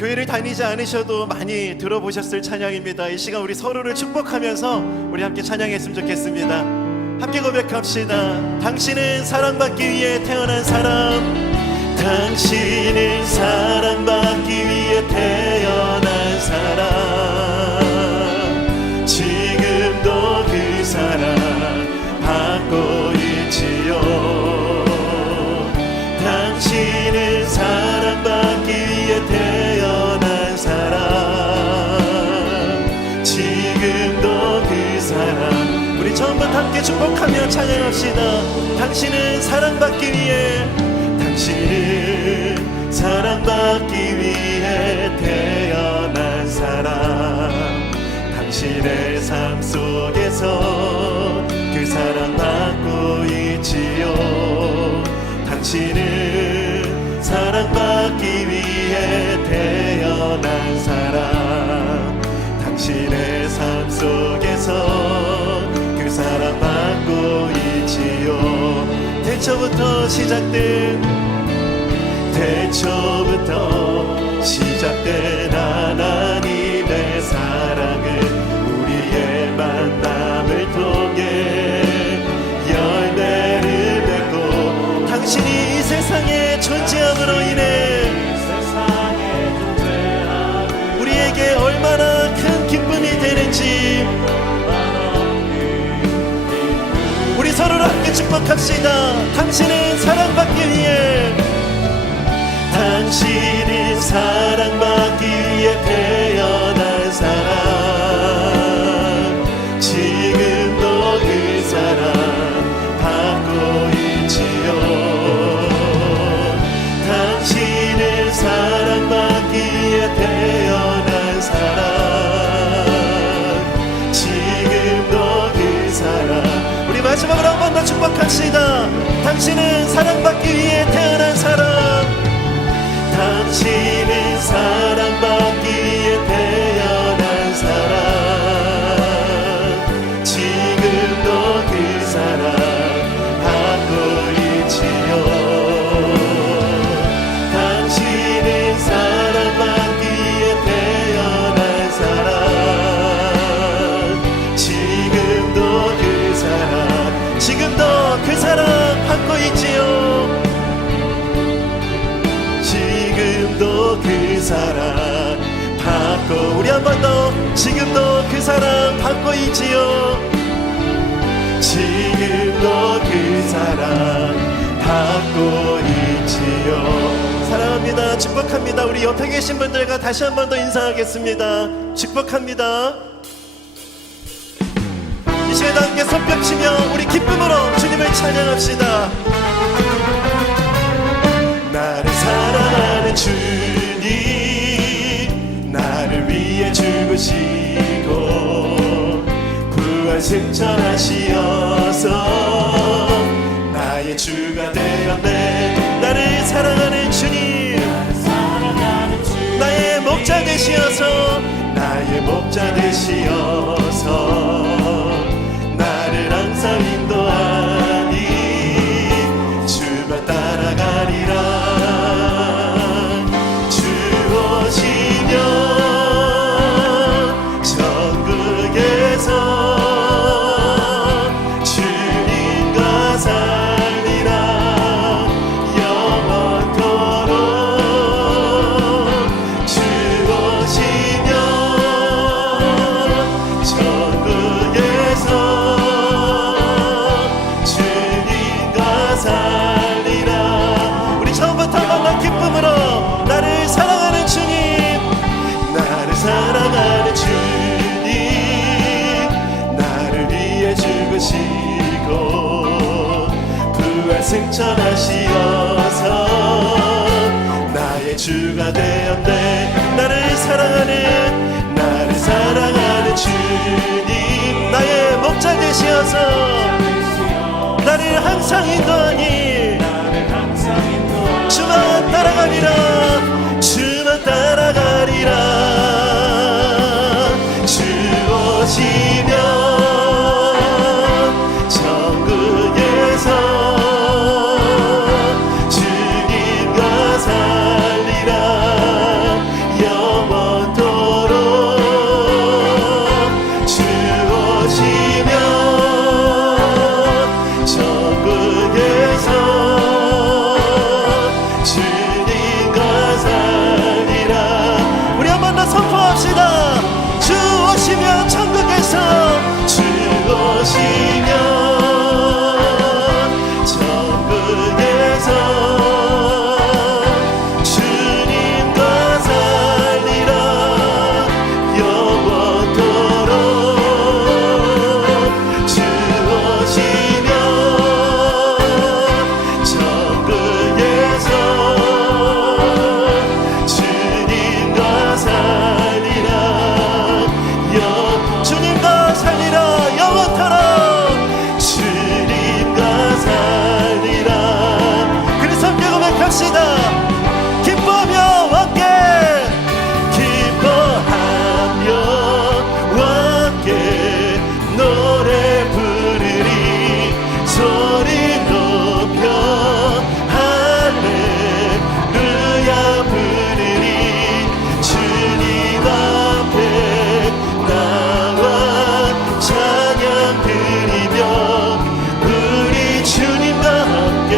교회를 다니지 않으셔도 많이 들어보셨을 찬양입니다. 이 시간 우리 서로를 축복하면서 우리 함께 찬양했으면 좋겠습니다. 함께 고백합시다. 당신은 사랑받기 위해 태어난 사람, 당신은 사랑받기 위해 태어난 사람, 지금도 그 사랑 받고 있지요. 당신은 사랑받기 위해 태어난 사람, 지금도 그 사람. 우리 처음부터 함께 축복하며 찬양합시다. 당신은 사랑받기 위해, 당신은 사랑받기 위해 태어난 사람, 당신의 삶 속에서 그 사랑받고 있지요. 당신은 사랑받기 위해 태어난 사람, 당신의 삶 속에서 그 사랑받고 있지요. 태초부터 시작된 하나님의 사랑은 우리의 만남을 통해 열매를 맺고, 당신이 이 세상에 존재함으로 인해 우리에게 얼마나 큰 기쁨이 되는지 우리 서로를 함께 축복합시다. 당신은 사랑받기 위해, 당신은 사랑받기 위해 태어난 사람, 지금도 그 사랑 받고 있지요. 당신은 사랑받기 위해 태어난 사람, 지금도 그 사랑. 우리 마지막으로 한 번 더 축복합시다. 당신은 사랑받기 위해 태어난 사람, 당신은 사랑받기 위해 태어난 사람, 지금도 그 사랑 받고 있지요. 당신은 사랑받기 위해 태어난 사람, 지금도 그 사랑, 지금도 그 사랑 받고 있지요. 지금도 그 사랑 받고, 우리 한 번 더. 지금도 그 사랑 받고 있지요. 지금도 그 사랑 받고 있지요. 사랑합니다. 축복합니다. 우리 옆에 계신 분들과 다시 한 번 더 인사하겠습니다. 축복합니다. 이 시간 함께 손뼉치며 우리 기쁨으로 주님을 찬양합시다. 나를 사랑하는 주님, 나를 위해 죽으시고 부활 승천하시어서 나의 주가 되었네. 나를 사랑하는 주님, 나의 목자 되시어서, 나의 목자 되시어서 나를 항상 인도하니 주만 따라가리라. 승천하시어서 나의 주가 되었네. 나를 사랑하는 주님, 나의 목자 되시어서 나를 항상 인도하니 주만 따라가리라. 주만 따라가리라. 주 오시면 주님과 살리라. 오시면 천국에서 주님과 살리라. 우리 한 번 더 선포합시다. 주 오시면 천국에서, 주 오시면 천국에서 주님과 살리라. 영원토록 주 오시면 천국에서 주님과 살리라. 주님과 살리라. 영원토록 주님과 살리라. 그래서 함께 고백합시다. 기뻐하며 함께, 기뻐하며 함께 노래 부르리. 소리 높여 할렐루야 부르리. 주님 앞에 나와 찬양 드리며 우리 주님과 함께.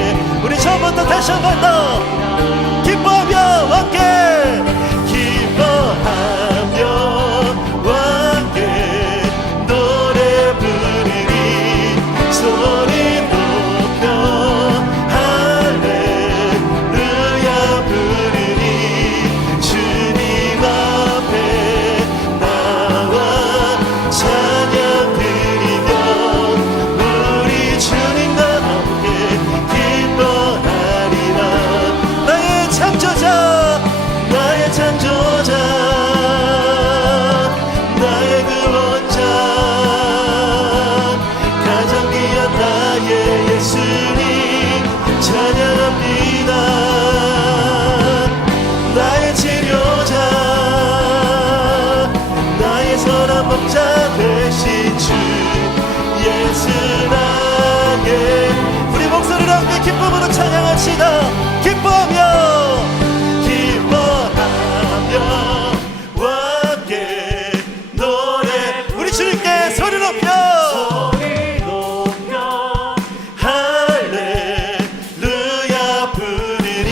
우리 처음부터 다시 한 번 더 기뻐하며 함께, 기뻐하며 함께 노래 부르리. 소리 높여 할렐루야 부르리. 주님 앞에 나와 찬양 드리며 우리 주님과 함께 기뻐하리라. 나의 창조자, 나의 창조자, 나의 구원자, 가장 귀한 나의 예수님 찬양합니다. 나의 치료자, 나의 선한 목자 되신 주 예수 나의. 우리 목소리로 함께 기쁨으로 찬양합시다. 기뻐하며, 기뻐하며 함께 노래. 우리 주님께 소리 높여 할렐루야 부르리.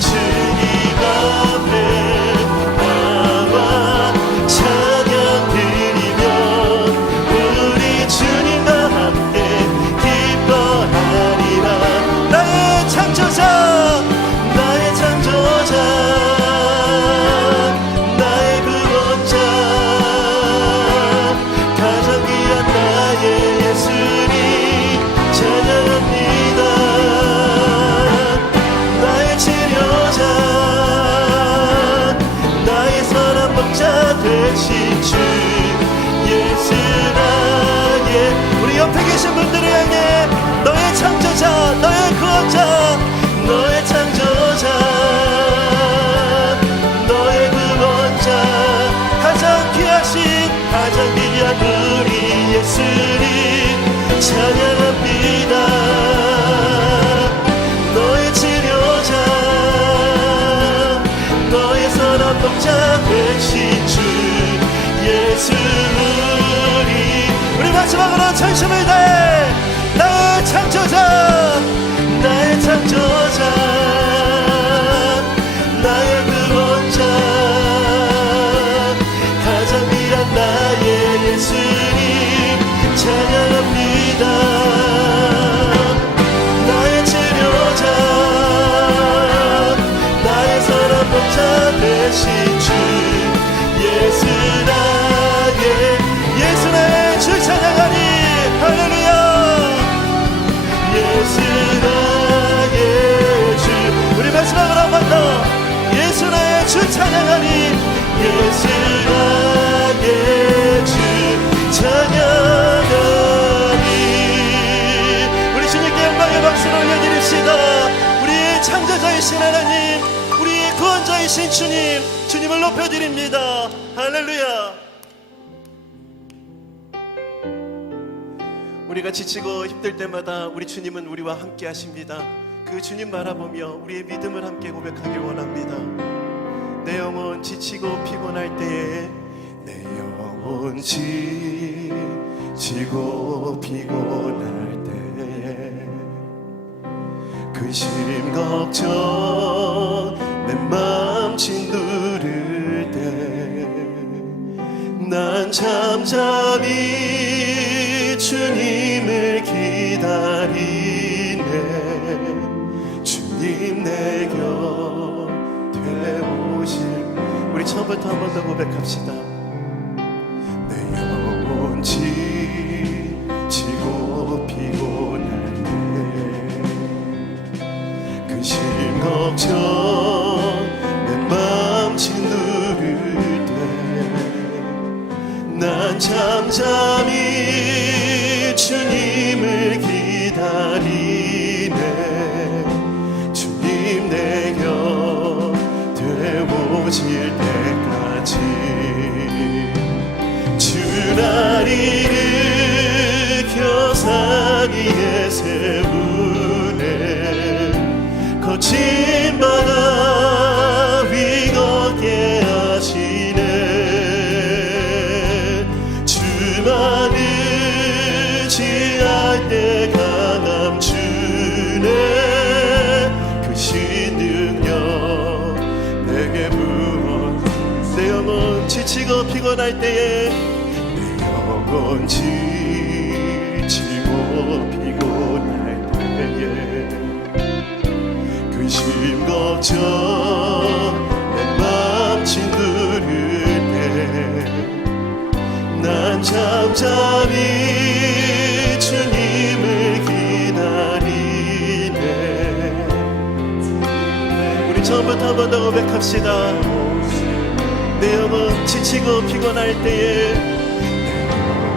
주님 앞에 나와 찬양 드리며 우리 주님과 함께 기뻐하리라. 나의 창조자, 나의 창조자, 나의 구원자, 가장 귀한 나의 예수님 찬양합니다. 나의 치료자, 나의 선한 목자 되신 주 예수 나의. 우리 옆에 계신 분들을 향해 너의 창조자, 너의 구원자, 너의 창조자, 너의 구원자, 가장 귀하신, 가장 귀한 우리 예수님 찬양합니다. 너의 치료자, 너의 선한 목자 되신 주 예수 우리 마지막으로 전심을 다해 나의 창조자, 나의 창조자, 나의 구원자, 가장 귀한 나의 예수님 찬양합니다. 나의 치료자, 나의 선한 목자 되신 주 예수 나의, 예수 나의 주 찬양하니. 할렐루야. 예수 나의 주. 우리 마지막으로 한 번 더 예수 나의 주 찬양하니. 예수 나의 주 찬양하니. 우리 주님께 영광의 박수를 올려드립시다. 우리의 창조자이신 하나님, 우리의 구원자이신 주님, 주님을 높여드립니다. 할렐루야. 우리가 지치고 힘들 때마다 우리 주님은 우리와 함께 하십니다. 그 주님 바라보며 우리의 믿음을 함께 고백하길 원합니다. 내 영혼 지치고 피곤할 때에 내 영혼 지치고 지고 피곤할 때에 근심 걱정 내 맘 짓누를 때 난 잠잠히 주님을 기다리네. 주님 내 곁에 오실. 우리 처음부터 한 번 더 고백합시다. 내 영혼 지치고 피곤할 때 근심 걱정 내 맘 짓누를 난 잠잠히 주님을 기다리네. 주님 내 곁에 오실 때까지 주 날 일으켜 산 위에 세우네. 거친 바다 위 걷게 하시네. 주만 의지할 때 강함 주네. 그 신능력 내게 부어. 내 영혼 지치고 피곤할 때에 내 영혼 지치고 피곤할 때에 근심 걱정 내 맘 짓누를 때 난 잠잠히 주님을 기다리네. 우리 처음부터 한 번 더 고백합시다. 내 영혼 지치고 피곤할 때에 내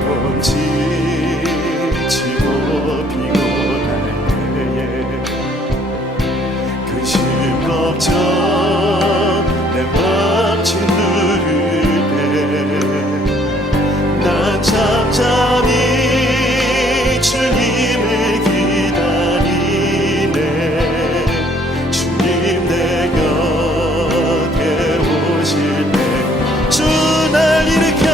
영혼 지치고 피곤할 때에 근심 걱정 내 맘 짓누를 난 잠잠히 주님을 기다리네. 주님 내 곁에 오실 때 주 날 일으켜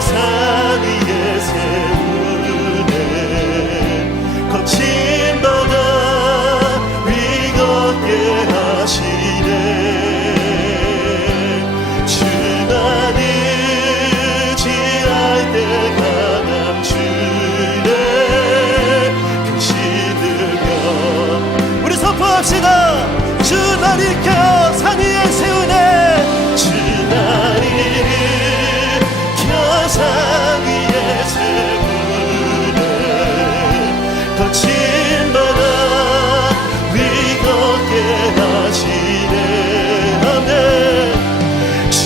산 위에 세우네. 거친 바다 위 걷게 하시네. 주 날 일으켜 산 위에 세우네. 주 날 일으켜 산 위에 세우네. 거친 바다 위 걷게 하시네. 아멘. 주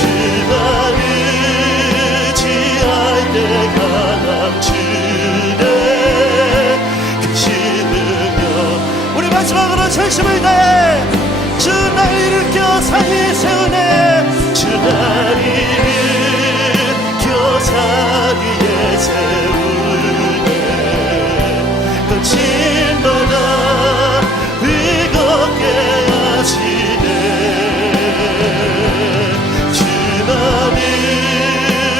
날 의지할 때 강함 주네. 그 신능력. 우리 마지막으로 전심을 다해 주 날 일으켜 산 위에 세우네. 주 날 일으켜 산 위에 세우네. 거친 바다 위 걷게 하시네. 주만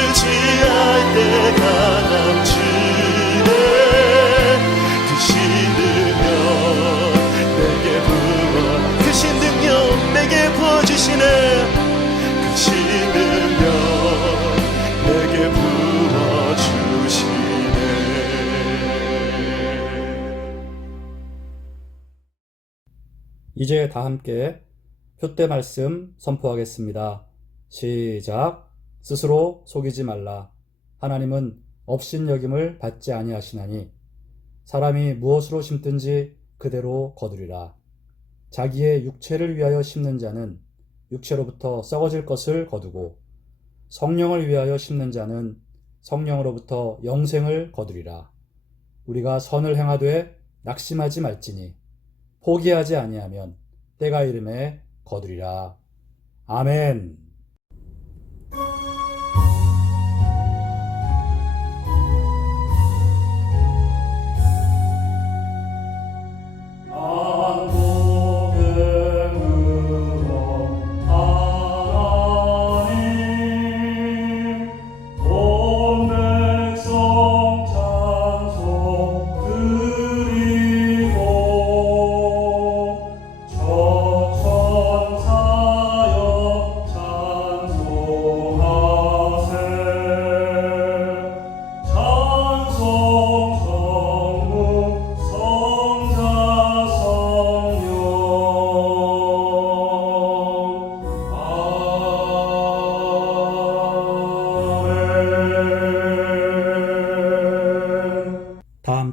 의지할 때 강함 주네. 그 신능력 내게 부어. 그 신능력 내게 부어주시네. 그 신능력 내게 부어주시네. 이제 다 함께 표대 말씀 선포하겠습니다. 시작. 스스로 속이지 말라. 하나님은 업신여김을 받지 아니하시나니 사람이 무엇으로 심든지 그대로 거두리라. 자기의 육체를 위하여 심는 자는 육체로부터 썩어질 것을 거두고 성령을 위하여 심는 자는 성령으로부터 영생을 거두리라. 우리가 선을 행하되 낙심하지 말지니 포기하지 아니하면 때가 이름에 거두리라. 아멘.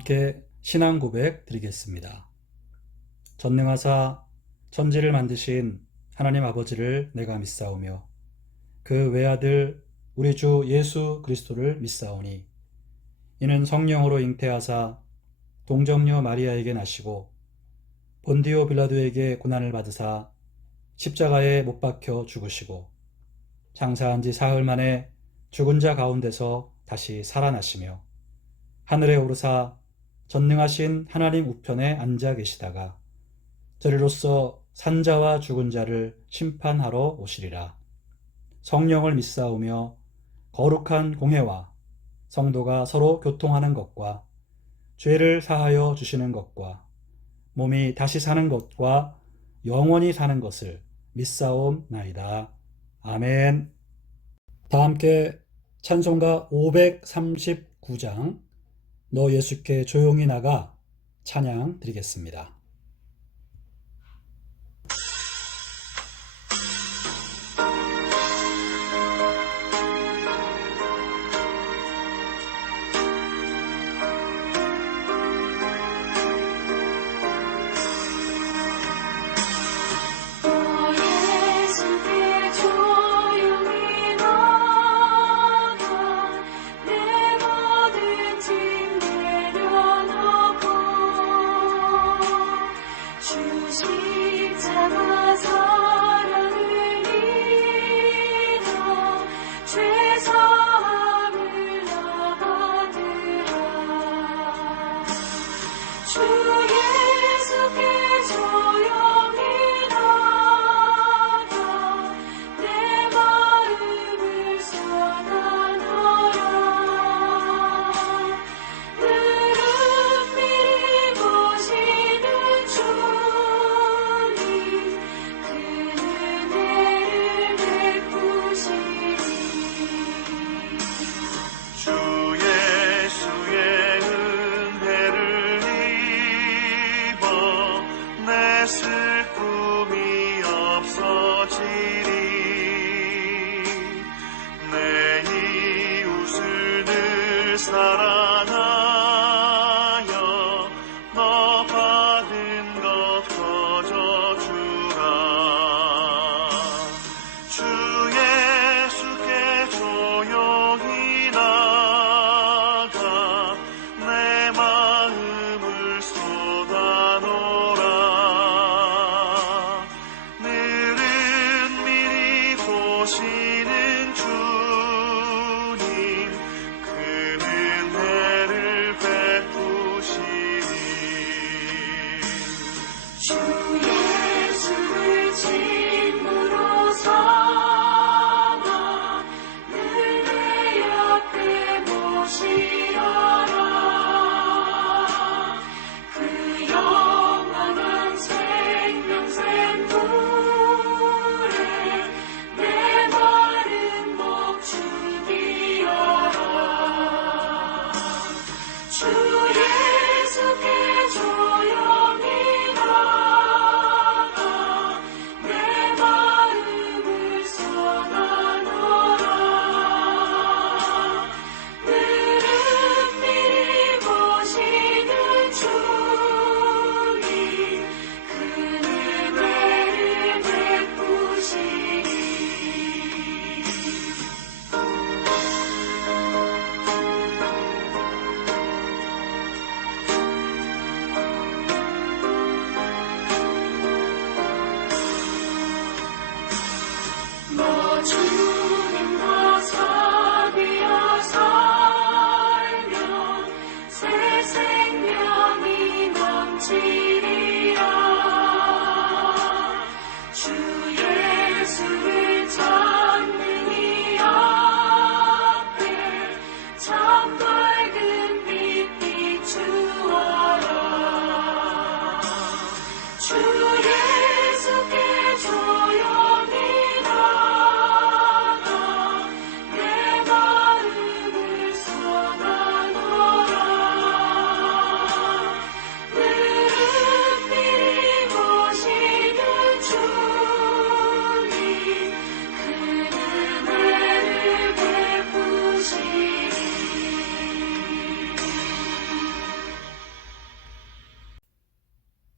함께 신앙 고백 드리겠습니다. 전능하사 천지를 만드신 하나님 아버지를 내가 믿사오며 그 외아들 우리 주 예수 그리스도를 믿사오니 이는 성령으로 잉태하사 동정녀 마리아에게 나시고 본디오 빌라도에게 고난을 받으사 십자가에 못 박혀 죽으시고 장사한 지 사흘 만에 죽은 자 가운데서 다시 살아나시며 하늘에 오르사 전능하신 하나님 우편에 앉아 계시다가 저리로서 산자와 죽은 자를 심판하러 오시리라. 성령을 믿사오며 거룩한 공회와 성도가 서로 교통하는 것과 죄를 사하여 주시는 것과 몸이 다시 사는 것과 영원히 사는 것을 믿사옵나이다. 아멘. 다 함께 찬송가 539장 너 예수께 조용히 나가 찬양 드리겠습니다. 십자가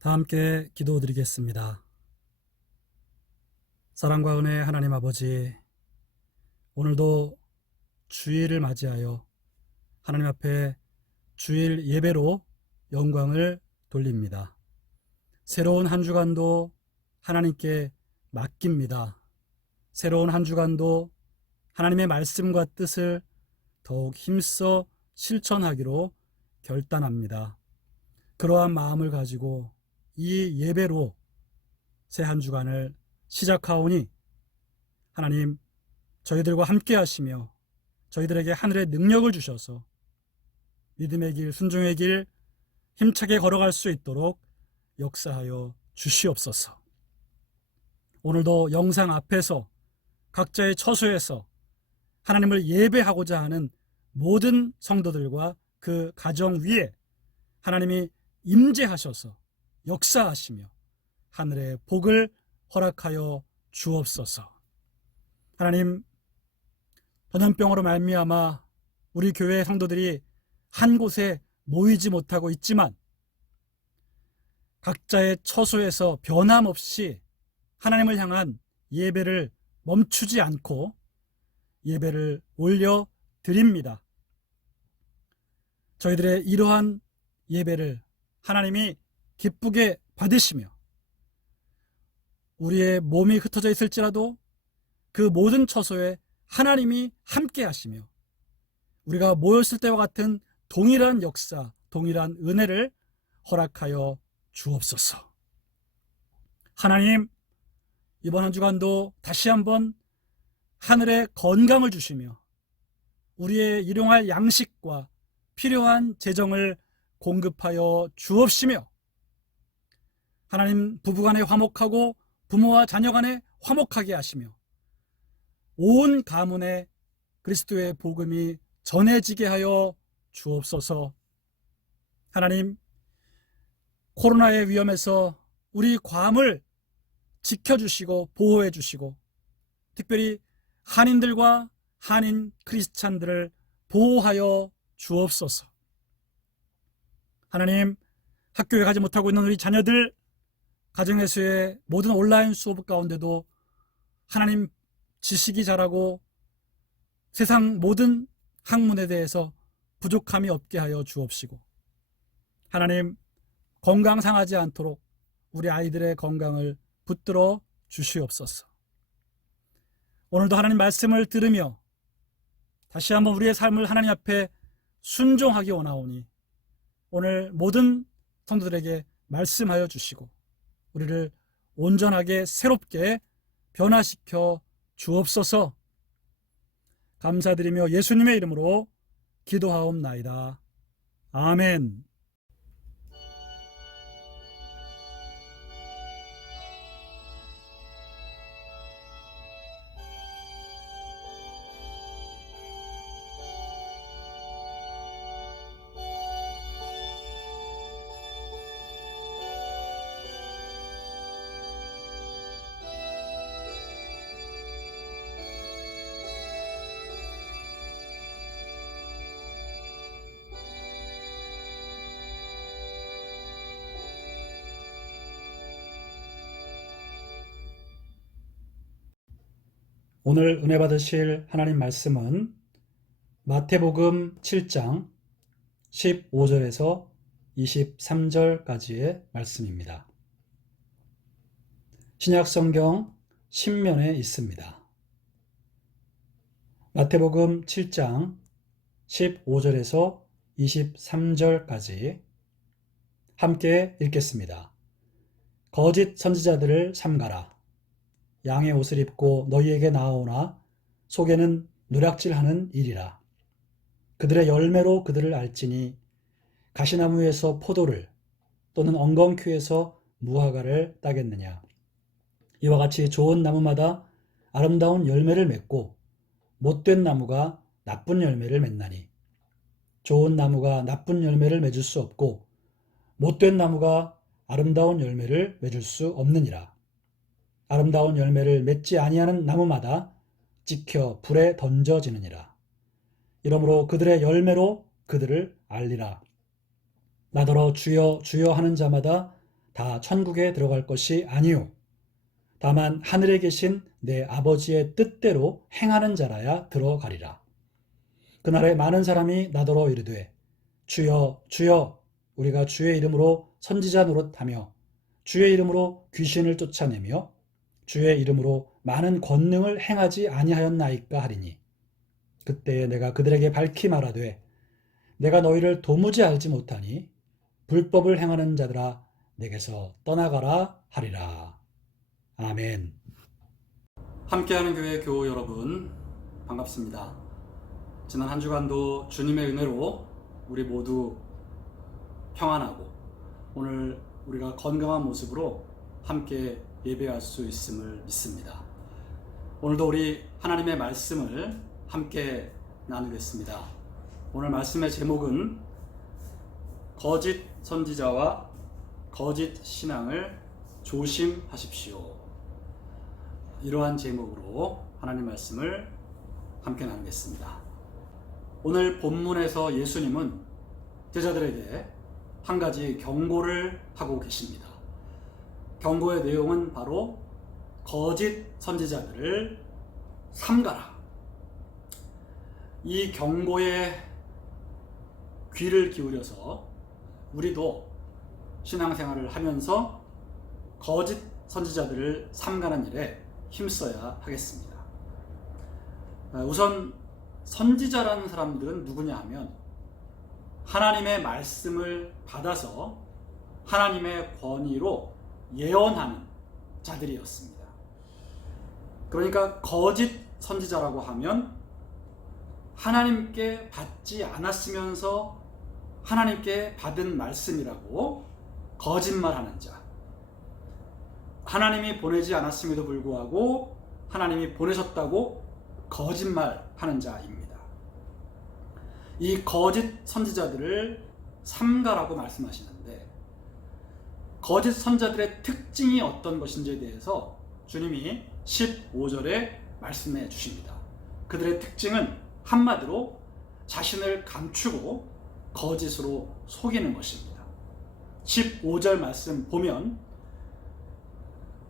다 함께 기도드리겠습니다. 사랑과 은혜 하나님 아버지, 오늘도 주일을 맞이하여 하나님 앞에 주일 예배로 영광을 돌립니다. 새로운 한 주간도 하나님께 맡깁니다. 새로운 한 주간도 하나님의 말씀과 뜻을 더욱 힘써 실천하기로 결단합니다. 그러한 마음을 가지고 이 예배로 새 한 주간을 시작하오니 하나님, 저희들과 함께 하시며 저희들에게 하늘의 능력을 주셔서 믿음의 길, 순종의 길 힘차게 걸어갈 수 있도록 역사하여 주시옵소서. 오늘도 영상 앞에서 각자의 처소에서 하나님을 예배하고자 하는 모든 성도들과 그 가정 위에 하나님이 임재하셔서 역사하시며 하늘의 복을 허락하여 주옵소서. 하나님, 전염병으로 말미암아 우리 교회 성도들이 한 곳에 모이지 못하고 있지만 각자의 처소에서 변함없이 하나님을 향한 예배를 멈추지 않고 예배를 올려 드립니다. 저희들의 이러한 예배를 하나님이 기쁘게 받으시며 우리의 몸이 흩어져 있을지라도 그 모든 처소에 하나님이 함께 하시며 우리가 모였을 때와 같은 동일한 역사, 동일한 은혜를 허락하여 주옵소서. 하나님, 이번 한 주간도 다시 한번 하늘의 건강을 주시며 우리의 일용할 양식과 필요한 재정을 공급하여 주옵시며 하나님, 부부간에 화목하고 부모와 자녀간에 화목하게 하시며 온 가문에 그리스도의 복음이 전해지게 하여 주옵소서. 하나님, 코로나의 위험에서 우리 괌을 지켜주시고 보호해 주시고 특별히 한인들과 한인 크리스찬들을 보호하여 주옵소서. 하나님, 학교에 가지 못하고 있는 우리 자녀들, 가정에서의 모든 온라인 수업 가운데도 하나님 지식이 자라고 세상 모든 학문에 대해서 부족함이 없게 하여 주옵시고 하나님, 건강 상하지 않도록 우리 아이들의 건강을 붙들어 주시옵소서. 오늘도 하나님 말씀을 들으며 다시 한번 우리의 삶을 하나님 앞에 순종하기 원하오니 오늘 모든 성도들에게 말씀하여 주시고 우리를 온전하게 새롭게 변화시켜 주옵소서. 감사드리며 예수님의 이름으로 기도하옵나이다. 아멘. 오늘 은혜 받으실 하나님 말씀은 마태복음 7장 15절에서 23절까지의 말씀입니다. 신약성경 신면에 있습니다. 마태복음 7장 15절에서 23절까지 함께 읽겠습니다. 거짓 선지자들을 삼가라. 양의 옷을 입고 너희에게 나아오나 속에는 누락질하는 일이라. 그들의 열매로 그들을 알지니 가시나무에서 포도를 또는 엉겅퀴에서 무화과를 따겠느냐. 이와 같이 좋은 나무마다 아름다운 열매를 맺고 못된 나무가 나쁜 열매를 맺나니 좋은 나무가 나쁜 열매를 맺을 수 없고 못된 나무가 아름다운 열매를 맺을 수 없느니라. 아름다운 열매를 맺지 아니하는 나무마다 찍혀 불에 던져지느니라. 이러므로 그들의 열매로 그들을 알리라. 나더러 주여 주여 하는 자마다 다 천국에 들어갈 것이 아니요 다만 하늘에 계신 내 아버지의 뜻대로 행하는 자라야 들어가리라. 그날에 많은 사람이 나더러 이르되 주여 주여 우리가 주의 이름으로 선지자 노릇하며 주의 이름으로 귀신을 쫓아내며 주의 이름으로 많은 권능을 행하지 아니하였나이까 하리니 그때 내가 그들에게 밝히 말하되 내가 너희를 도무지 알지 못하니 불법을 행하는 자들아 내게서 떠나가라 하리라. 아멘. 함께하는 교회 교우 여러분 반갑습니다. 지난 한 주간도 주님의 은혜로 우리 모두 평안하고 오늘 우리가 건강한 모습으로 함께 예배할 수 있음을 믿습니다. 오늘도 우리 하나님의 말씀을 함께 나누겠습니다. 오늘 말씀의 제목은 거짓 선지자와 거짓 신앙을 조심하십시오. 이러한 제목으로 하나님 말씀을 함께 나누겠습니다. 오늘 본문에서 예수님은 제자들에게 한 가지 경고를 하고 계십니다. 경고의 내용은 바로 거짓 선지자들을 삼가라. 이 경고에 귀를 기울여서 우리도 신앙생활을 하면서 거짓 선지자들을 삼가는 일에 힘써야 하겠습니다. 우선 선지자라는 사람들은 누구냐 하면 하나님의 말씀을 받아서 하나님의 권위로 예언하는 자들이었습니다. 그러니까 거짓 선지자라고 하면 하나님께 받지 않았으면서 하나님께 받은 말씀이라고 거짓말하는 자, 하나님이 보내지 않았음에도 불구하고 하나님이 보내셨다고 거짓말하는 자입니다. 이 거짓 선지자들을 삼가라고 말씀하시는데 거짓 선지자들의 특징이 어떤 것인지에 대해서 주님이 15절에 말씀해 주십니다. 그들의 특징은 한마디로 자신을 감추고 거짓으로 속이는 것입니다. 15절 말씀 보면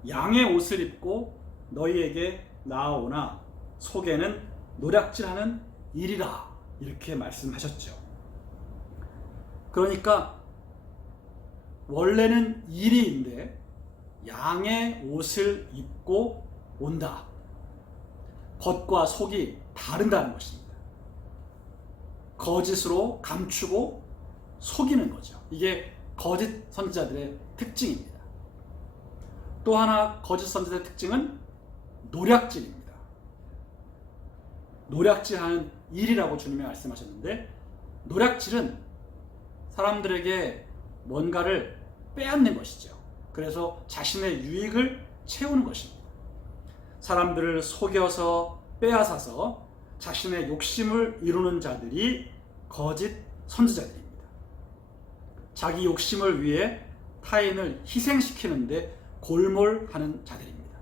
양의 옷을 입고 너희에게 나아오나 속에는 노략질하는 일이라 이렇게 말씀하셨죠. 그러니까 원래는 일이인데 양의 옷을 입고 온다. 겉과 속이 다른다는 것입니다. 거짓으로 감추고 속이는 거죠. 이게 거짓 선지자들의 특징입니다. 또 하나 거짓 선지자의 특징은 노략질입니다. 노략질하는 일이라고 주님이 말씀하셨는데 노략질은 사람들에게 뭔가를 빼앗는 것이죠. 그래서 자신의 유익을 채우는 것입니다. 사람들을 속여서 빼앗아서 자신의 욕심을 이루는 자들이 거짓 선지자들입니다. 자기 욕심을 위해 타인을 희생시키는데 골몰하는 자들입니다.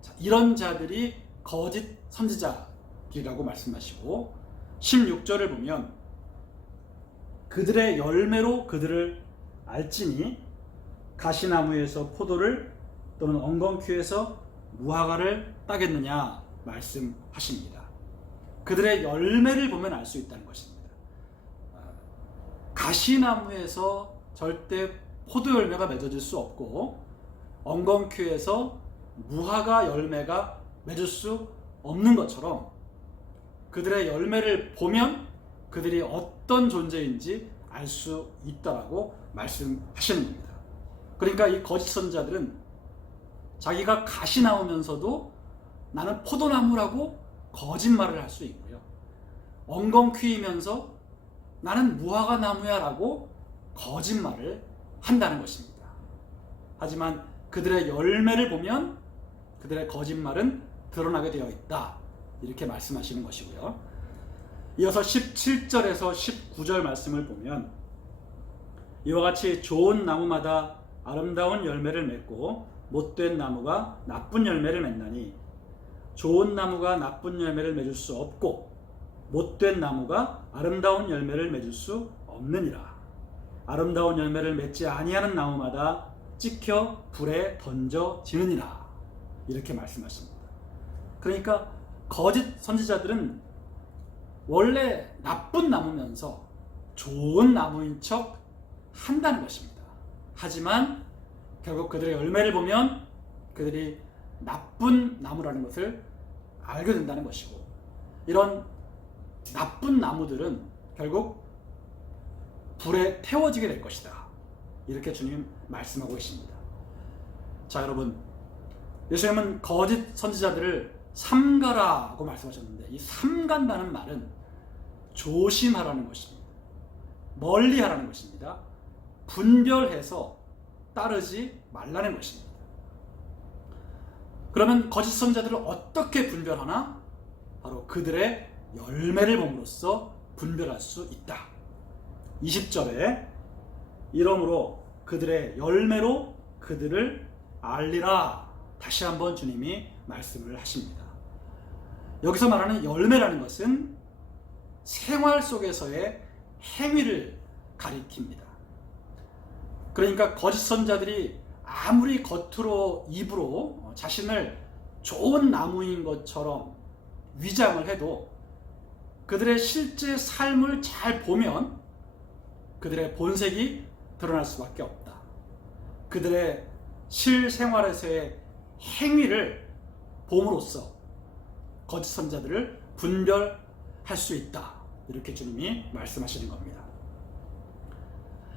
자, 이런 자들이 거짓 선지자라고 말씀하시고 16절을 보면 그들의 열매로 그들을 알지니 가시나무에서 포도를 또는 엉겅퀴에서 무화과를 따겠느냐 말씀하십니다. 그들의 열매를 보면 알 수 있다는 것입니다. 가시나무에서 절대 포도 열매가 맺어질 수 없고 엉겅퀴에서 무화과 열매가 맺을 수 없는 것처럼 그들의 열매를 보면 그들이 어떤 존재인지 알 수 있다라고 말씀하시는 겁니다. 그러니까 이 거짓 선지자들은 자기가 가시나무면서도 나는 포도나무라고 거짓말을 할 수 있고요. 엉겅퀴이면서 나는 무화과 나무야 라고 거짓말을 한다는 것입니다. 하지만 그들의 열매를 보면 그들의 거짓말은 드러나게 되어 있다. 이렇게 말씀하시는 것이고요. 이어서 17절에서 19절 말씀을 보면 이와 같이 좋은 나무마다 아름다운 열매를 맺고 못된 나무가 나쁜 열매를 맺나니 좋은 나무가 나쁜 열매를 맺을 수 없고 못된 나무가 아름다운 열매를 맺을 수 없느니라. 아름다운 열매를 맺지 아니하는 나무마다 찍혀 불에 던져지느니라. 이렇게 말씀하십니다. 그러니까 거짓 선지자들은 원래 나쁜 나무면서 좋은 나무인 척 한다는 것입니다. 하지만 결국 그들의 열매를 보면 그들이 나쁜 나무라는 것을 알게 된다는 것이고, 이런 나쁜 나무들은 결국 불에 태워지게 될 것이다. 이렇게 주님 말씀하고 계십니다. 자, 여러분, 예수님은 거짓 선지자들을 삼가라고 말씀하셨는데, 이 삼간다는 말은 조심하라는 것입니다. 멀리하라는 것입니다. 분별해서 따르지 말라는 것입니다. 그러면 거짓 선지자들을 어떻게 분별하나? 바로 그들의 열매를 봄으로써 분별할 수 있다. 20절에 이러므로 그들의 열매로 그들을 알리라. 다시 한번 주님이 말씀을 하십니다. 여기서 말하는 열매라는 것은 생활 속에서의 행위를 가리킵니다. 그러니까 거짓 선지자들이 아무리 겉으로 입으로 자신을 좋은 나무인 것처럼 위장을 해도 그들의 실제 삶을 잘 보면 그들의 본색이 드러날 수밖에 없다. 그들의 실생활에서의 행위를 봄으로써 거짓 선지자들을 분별할 수 있다. 이렇게 주님이 말씀하시는 겁니다.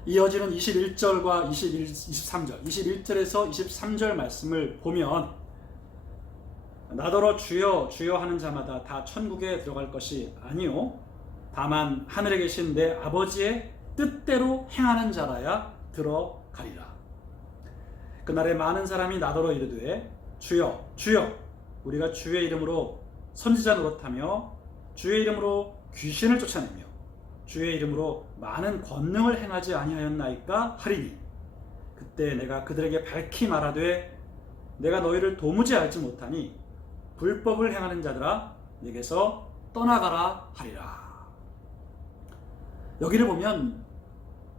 이어지는 21절과 23절, 21절에서 23절 말씀을 보면 나더러 주여 주여 하는 자마다 다 천국에 들어갈 것이 아니요 다만 하늘에 계신 내 아버지의 뜻대로 행하는 자라야 들어가리라. 그날에 많은 사람이 나더러 이르되 주여 주여 우리가 주의 이름으로 선지자 노릇하며 주의 이름으로 귀신을 쫓아내며 주의 이름으로 많은 권능을 행하지 아니하였나이까 하리니 그때 내가 그들에게 밝히 말하되 내가 너희를 도무지 알지 못하니 불법을 행하는 자들아 내게서 떠나가라 하리라. 여기를 보면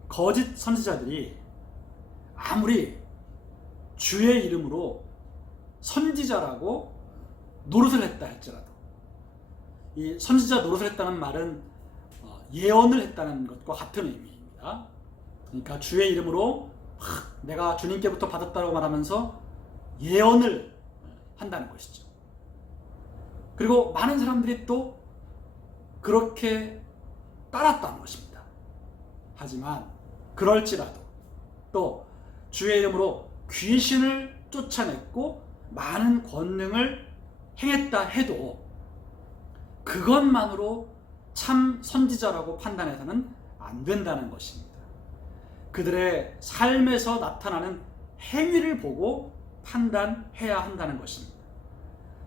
거짓 선지자들이 아무리 주의 이름으로 선지자라고 노릇을 했다 할지라도, 이 선지자 노릇을 했다는 말은 예언을 했다는 것과 같은 의미입니다. 그러니까 주의 이름으로 내가 주님께부터 받았다고 말하면서 예언을 한다는 것이죠. 그리고 많은 사람들이 또 그렇게 따랐다는 것입니다. 하지만 그럴지라도 또 주의 이름으로 귀신을 쫓아냈고 많은 권능을 행했다 해도 그것만으로 참 선지자라고 판단해서는 안 된다는 것입니다. 그들의 삶에서 나타나는 행위를 보고 판단해야 한다는 것입니다.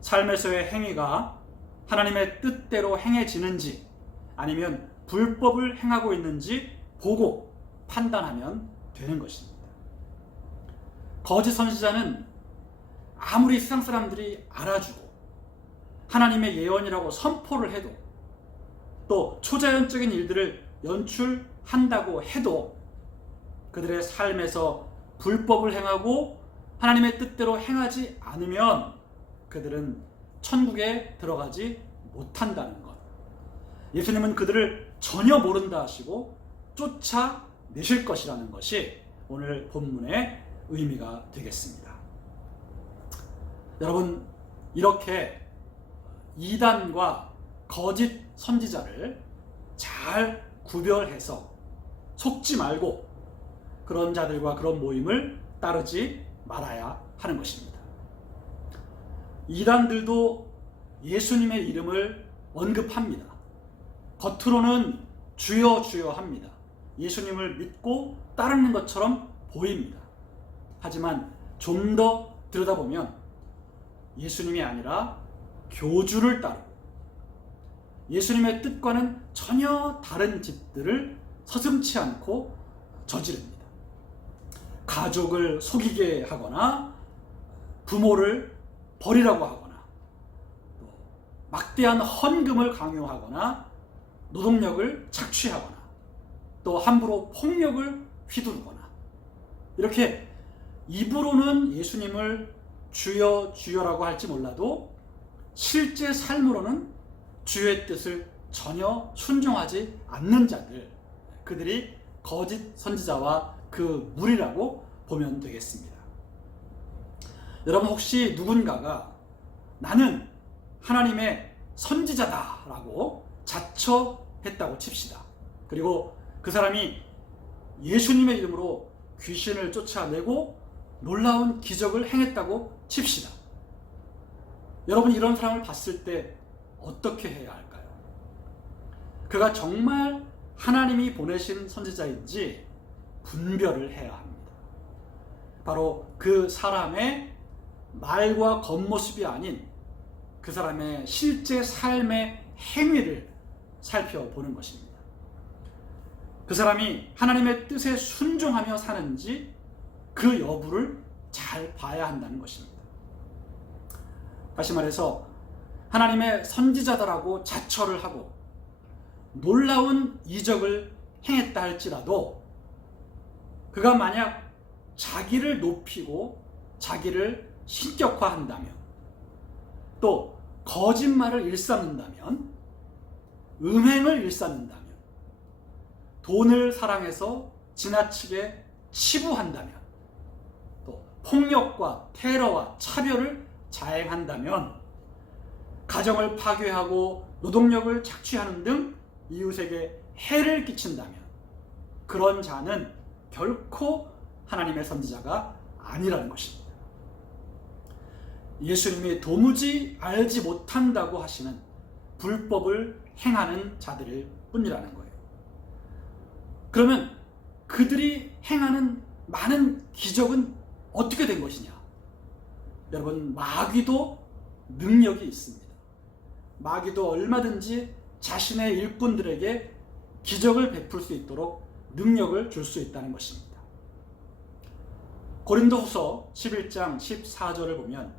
삶에서의 행위가 하나님의 뜻대로 행해지는지 아니면 불법을 행하고 있는지 보고 판단하면 되는 것입니다. 거짓 선지자는 아무리 세상 사람들이 알아주고 하나님의 예언이라고 선포를 해도 또 초자연적인 일들을 연출한다고 해도 그들의 삶에서 불법을 행하고 하나님의 뜻대로 행하지 않으면 그들은 천국에 들어가지 못한다는 것. 예수님은 그들을 전혀 모른다 하시고 쫓아내실 것이라는 것이 오늘 본문의 의미가 되겠습니다. 여러분, 이렇게 이단과 거짓 선지자를 잘 구별해서 속지 말고 그런 자들과 그런 모임을 따르지 말아야 하는 것입니다. 이단들도 예수님의 이름을 언급합니다. 겉으로는 주여 주여 합니다. 예수님을 믿고 따르는 것처럼 보입니다. 하지만 좀 더 들여다보면 예수님이 아니라 교주를 따르고 예수님의 뜻과는 전혀 다른 짓들을 서슴지 않고 저지릅니다. 가족을 속이게 하거나 부모를 버리라고 하거나 또 막대한 헌금을 강요하거나 노동력을 착취하거나 또 함부로 폭력을 휘두르거나 이렇게 입으로는 예수님을 주여 주여라고 할지 몰라도 실제 삶으로는 주의 뜻을 전혀 순종하지 않는 자들, 그들이 거짓 선지자와 그 무리라고 보면 되겠습니다. 여러분, 혹시 누군가가 나는 하나님의 선지자다라고 자처했다고 칩시다. 그리고 그 사람이 예수님의 이름으로 귀신을 쫓아내고 놀라운 기적을 행했다고 칩시다. 여러분, 이런 사람을 봤을 때 어떻게 해야 할까요? 그가 정말 하나님이 보내신 선지자인지 분별을 해야 합니다. 바로 그 사람의 말과 겉모습이 아닌 그 사람의 실제 삶의 행위를 살펴보는 것입니다. 그 사람이 하나님의 뜻에 순종하며 사는지 그 여부를 잘 봐야 한다는 것입니다. 다시 말해서 하나님의 선지자다라고 자처를 하고 놀라운 이적을 행했다 할지라도 그가 만약 자기를 높이고 자기를 신격화한다면, 또 거짓말을 일삼는다면, 음행을 일삼는다면, 돈을 사랑해서 지나치게 치부한다면, 또 폭력과 테러와 차별을 자행한다면, 가정을 파괴하고 노동력을 착취하는 등 이웃에게 해를 끼친다면, 그런 자는 결코 하나님의 선지자가 아니라는 것입니다. 예수님이 도무지 알지 못한다고 하시는 불법을 행하는 자들일 뿐이라는 거예요. 그러면 그들이 행하는 많은 기적은 어떻게 된 것이냐? 여러분, 마귀도 능력이 있습니다. 마귀도 얼마든지 자신의 일꾼들에게 기적을 베풀 수 있도록 능력을 줄 수 있다는 것입니다. 고린도후서 11장 14절을 보면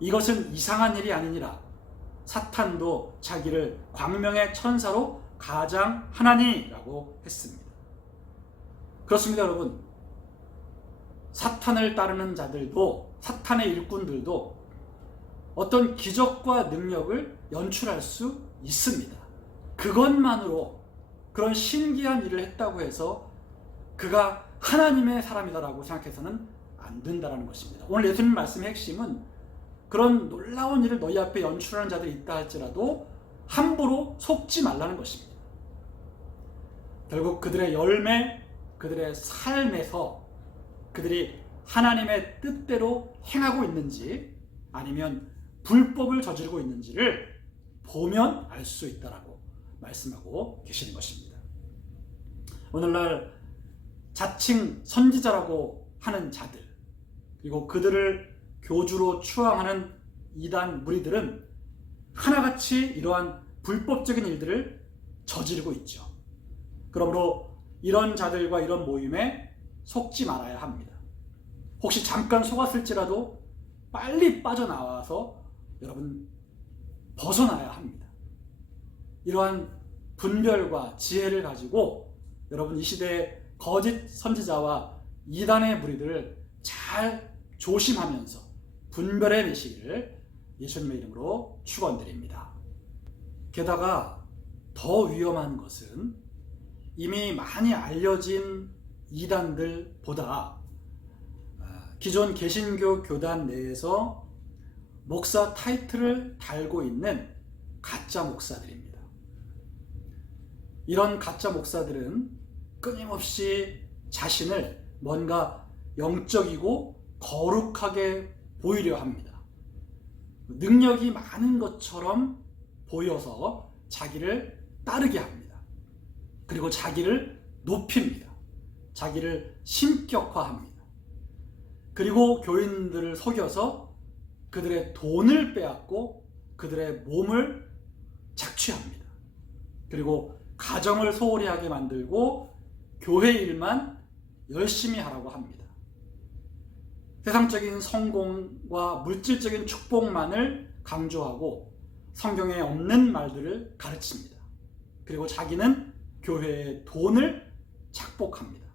이것은 이상한 일이 아니니라 사탄도 자기를 광명의 천사로 가장하나니라고 했습니다. 그렇습니다, 여러분. 사탄을 따르는 자들도, 사탄의 일꾼들도 어떤 기적과 능력을 연출할 수 있습니다. 그것만으로 그런 신기한 일을 했다고 해서 그가 하나님의 사람이다라고 생각해서는 안 된다는 것입니다. 오늘 예수님 말씀의 핵심은 그런 놀라운 일을 너희 앞에 연출하는 자들이 있다 할지라도 함부로 속지 말라는 것입니다. 결국 그들의 열매, 그들의 삶에서 그들이 하나님의 뜻대로 행하고 있는지 아니면 불법을 저지르고 있는지를 보면 알 수 있다라고 말씀하고 계시는 것입니다. 오늘날 자칭 선지자라고 하는 자들, 그리고 그들을 교주로 추앙하는 이단 무리들은 하나같이 이러한 불법적인 일들을 저지르고 있죠. 그러므로 이런 자들과 이런 모임에 속지 말아야 합니다. 혹시 잠깐 속았을지라도 빨리 빠져나와서 여러분 벗어나야 합니다. 이러한 분별과 지혜를 가지고 여러분 이 시대의 거짓 선지자와 이단의 무리들을 잘 조심하면서 분별해 내시기를 예수님의 이름으로 축원드립니다. 게다가 더 위험한 것은 이미 많이 알려진 이단들보다 기존 개신교 교단 내에서 목사 타이틀을 달고 있는 가짜 목사들입니다. 이런 가짜 목사들은 끊임없이 자신을 뭔가 영적이고 거룩하게 보이려 합니다. 능력이 많은 것처럼 보여서 자기를 따르게 합니다. 그리고 자기를 높입니다. 자기를 신격화합니다. 그리고 교인들을 속여서 그들의 돈을 빼앗고 그들의 몸을 착취합니다. 그리고 가정을 소홀히 하게 만들고 교회 일만 열심히 하라고 합니다. 세상적인 성공과 물질적인 축복만을 강조하고 성경에 없는 말들을 가르칩니다. 그리고 자기는 교회의 돈을 착복합니다.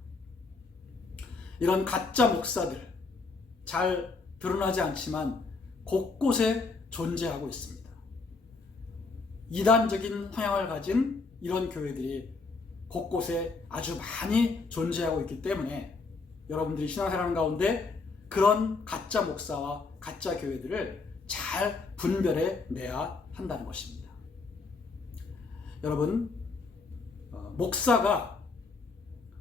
이런 가짜 목사들 잘 드러나지 않지만 곳곳에 존재하고 있습니다. 이단적인 성향을 가진 이런 교회들이 곳곳에 아주 많이 존재하고 있기 때문에 여러분들이 신앙생활 가운데 그런 가짜 목사와 가짜 교회들을 잘 분별해 내야 한다는 것입니다. 여러분, 목사가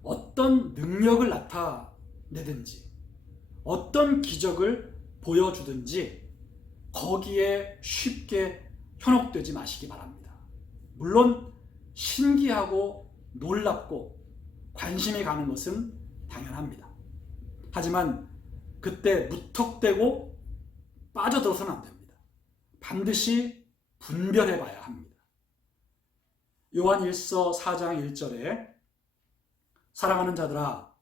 어떤 능력을 나타내든지 어떤 기적을 보여주든지 거기에 쉽게 현혹되지 마시기 바랍니다. 물론 신기하고 놀랍고 관심이 가는 것은 당연합니다. 하지만 그때 무턱대고 빠져들어서는 안 됩니다. 반드시 분별해 봐야 합니다. 요한 1서 4장 1절에 사랑하는 자들아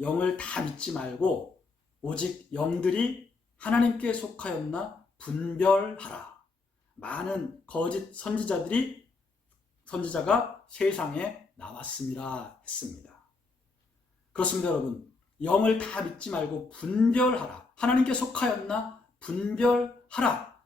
영을 다 믿지 말고 오직 영들이 하나님께 속하였나 분별하라. 많은 거짓 선지자가 세상에 나왔습니다 했습니다. 그렇습니다, 여러분. 영을 다 믿지 말고 분별하라. 하나님께 속하였나 분별하라.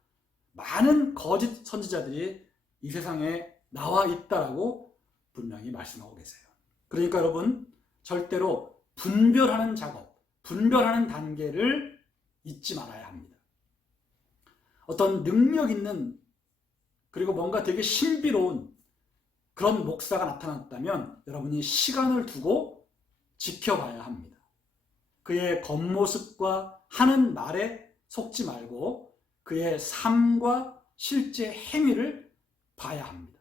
많은 거짓 선지자들이 이 세상에 나와 있다라고 분명히 말씀하고 계세요. 그러니까 여러분, 절대로 분별하는 작업, 분별하는 단계를 잊지 말아야 합니다. 어떤 능력 있는, 그리고 뭔가 되게 신비로운 그런 목사가 나타났다면 여러분이 시간을 두고 지켜봐야 합니다. 그의 겉모습과 하는 말에 속지 말고 그의 삶과 실제 행위를 봐야 합니다.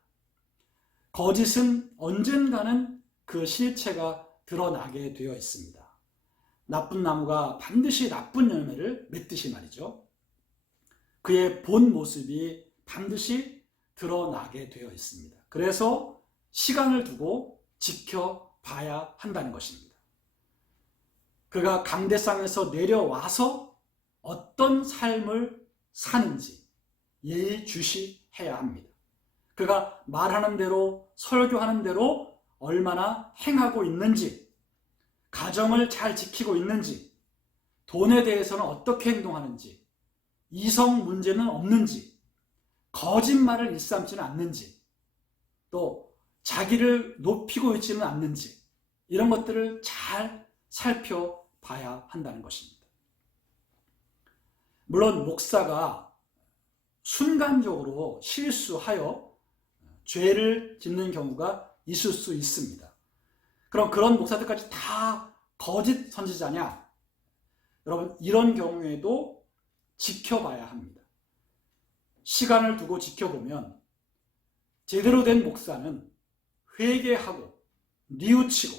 거짓은 언젠가는 그 실체가 드러나게 되어 있습니다. 나쁜 나무가 반드시 나쁜 열매를 맺듯이 말이죠. 그의 본 모습이 반드시 드러나게 되어 있습니다. 그래서 시간을 두고 지켜봐야 한다는 것입니다. 그가 강대상에서 내려와서 어떤 삶을 사는지 예의주시해야 합니다. 그가 말하는 대로, 설교하는 대로 얼마나 행하고 있는지, 가정을 잘 지키고 있는지, 돈에 대해서는 어떻게 행동하는지, 이성 문제는 없는지, 거짓말을 일삼지는 않는지, 또 자기를 높이고 있지는 않는지, 이런 것들을 잘 살펴봐야 한다는 것입니다. 물론 목사가 순간적으로 실수하여 죄를 짓는 경우가 있을 수 있습니다. 그럼 그런 목사들까지 다 거짓 선지자냐? 여러분, 이런 경우에도 지켜봐야 합니다. 시간을 두고 지켜보면 제대로 된 목사는 회개하고 뉘우치고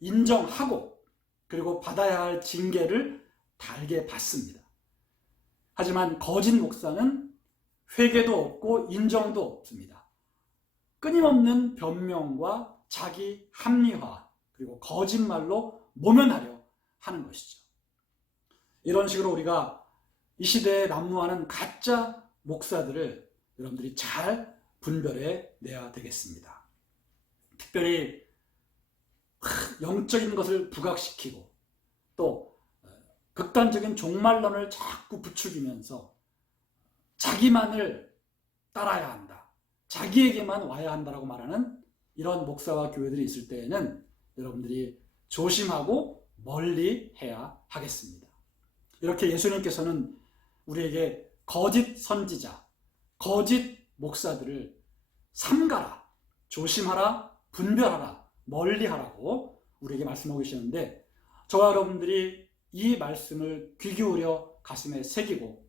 인정하고 그리고 받아야 할 징계를 달게 받습니다. 하지만 거짓 목사는 회개도 없고 인정도 없습니다. 끊임없는 변명과 자기 합리화 그리고 거짓말로 모면하려 하는 것이죠. 이런 식으로 우리가 이 시대에 난무하는 가짜 목사들을 여러분들이 잘 분별해 내야 되겠습니다. 특별히 영적인 것을 부각시키고 또 극단적인 종말론을 자꾸 부추기면서 자기만을 따라야 한다, 자기에게만 와야 한다라고 말하는 이런 목사와 교회들이 있을 때에는 여러분들이 조심하고 멀리 해야 하겠습니다. 이렇게 예수님께서는 우리에게 거짓 선지자, 거짓 목사들을 삼가라, 조심하라, 분별하라, 멀리하라고 우리에게 말씀하고 계시는데, 저와 여러분들이 이 말씀을 귀 기울여 가슴에 새기고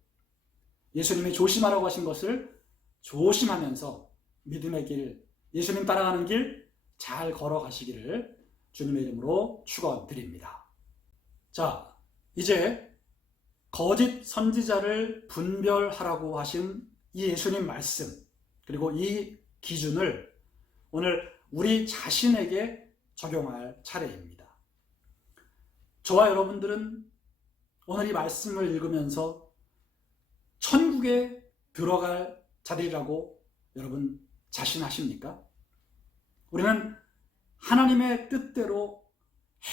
예수님이 조심하라고 하신 것을 조심하면서 믿음의 길, 예수님 따라가는 길 잘 걸어가시기를 주님의 이름으로 축원드립니다. 자, 이제 거짓 선지자를 분별하라고 하신 이 예수님 말씀, 그리고 이 기준을 오늘 우리 자신에게 적용할 차례입니다. 저와 여러분들은 오늘 이 말씀을 읽으면서 천국에 들어갈 자들이라고 여러분 자신하십니까? 우리는 하나님의 뜻대로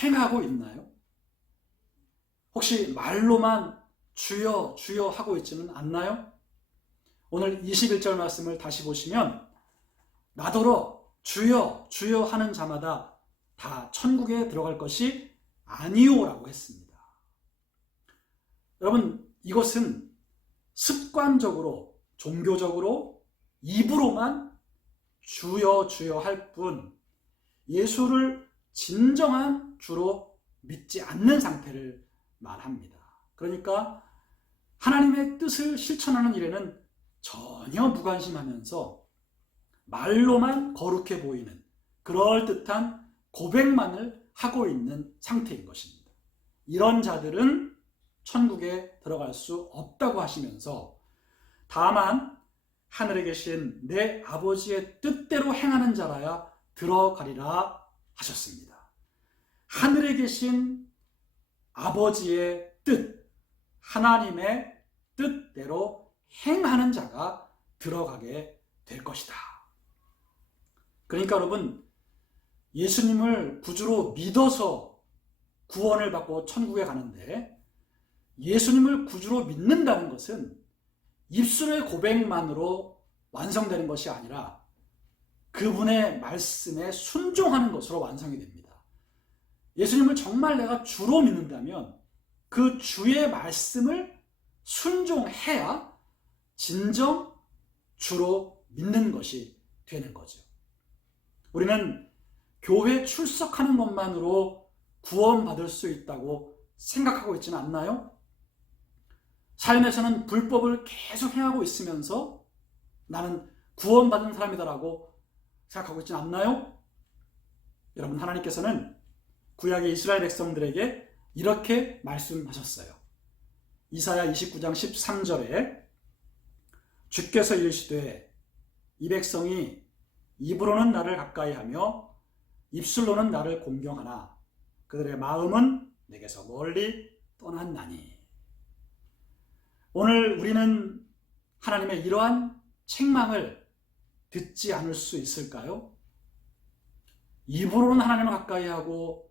행하고 있나요? 혹시 말로만 주여 주여 하고 있지는 않나요? 오늘 21절 말씀을 다시 보시면 나더러 주여 주여 하는 자마다 다 천국에 들어갈 것이 아니오라고 했습니다. 여러분, 이것은 습관적으로 종교적으로 입으로만 주여 주여 할 뿐 예수를 진정한 주로 믿지 않는 상태를 말합니다. 그러니까 하나님의 뜻을 실천하는 일에는 전혀 무관심하면서 말로만 거룩해 보이는 그럴듯한 고백만을 하고 있는 상태인 것입니다. 이런 자들은 천국에 들어갈 수 없다고 하시면서 다만 하늘에 계신 내 아버지의 뜻대로 행하는 자라야 들어가리라 하셨습니다. 하늘에 계신 아버지의 뜻, 하나님의 뜻대로 행하는 자가 들어가게 될 것이다. 그러니까 여러분, 예수님을 구주로 믿어서 구원을 받고 천국에 가는데 예수님을 구주로 믿는다는 것은 입술의 고백만으로 완성되는 것이 아니라 그분의 말씀에 순종하는 것으로 완성이 됩니다. 예수님을 정말 내가 주로 믿는다면 그 주의 말씀을 순종해야 진정 주로 믿는 것이 되는 거죠. 우리는 교회 출석하는 것만으로 구원받을 수 있다고 생각하고 있지는 않나요? 삶에서는 불법을 계속 행하고 있으면서 나는 구원받은 사람이다라고 생각하고 있지는 않나요? 여러분, 하나님께서는 구약의 이스라엘 백성들에게 이렇게 말씀하셨어요. 이사야 29장 13절에 주께서 이르시되 이 백성이 입으로는 나를 가까이하며 입술로는 나를 공경하나 그들의 마음은 내게서 멀리 떠났나니. 오늘 우리는 하나님의 이러한 책망을 듣지 않을 수 있을까요? 입으로는 하나님을 가까이하고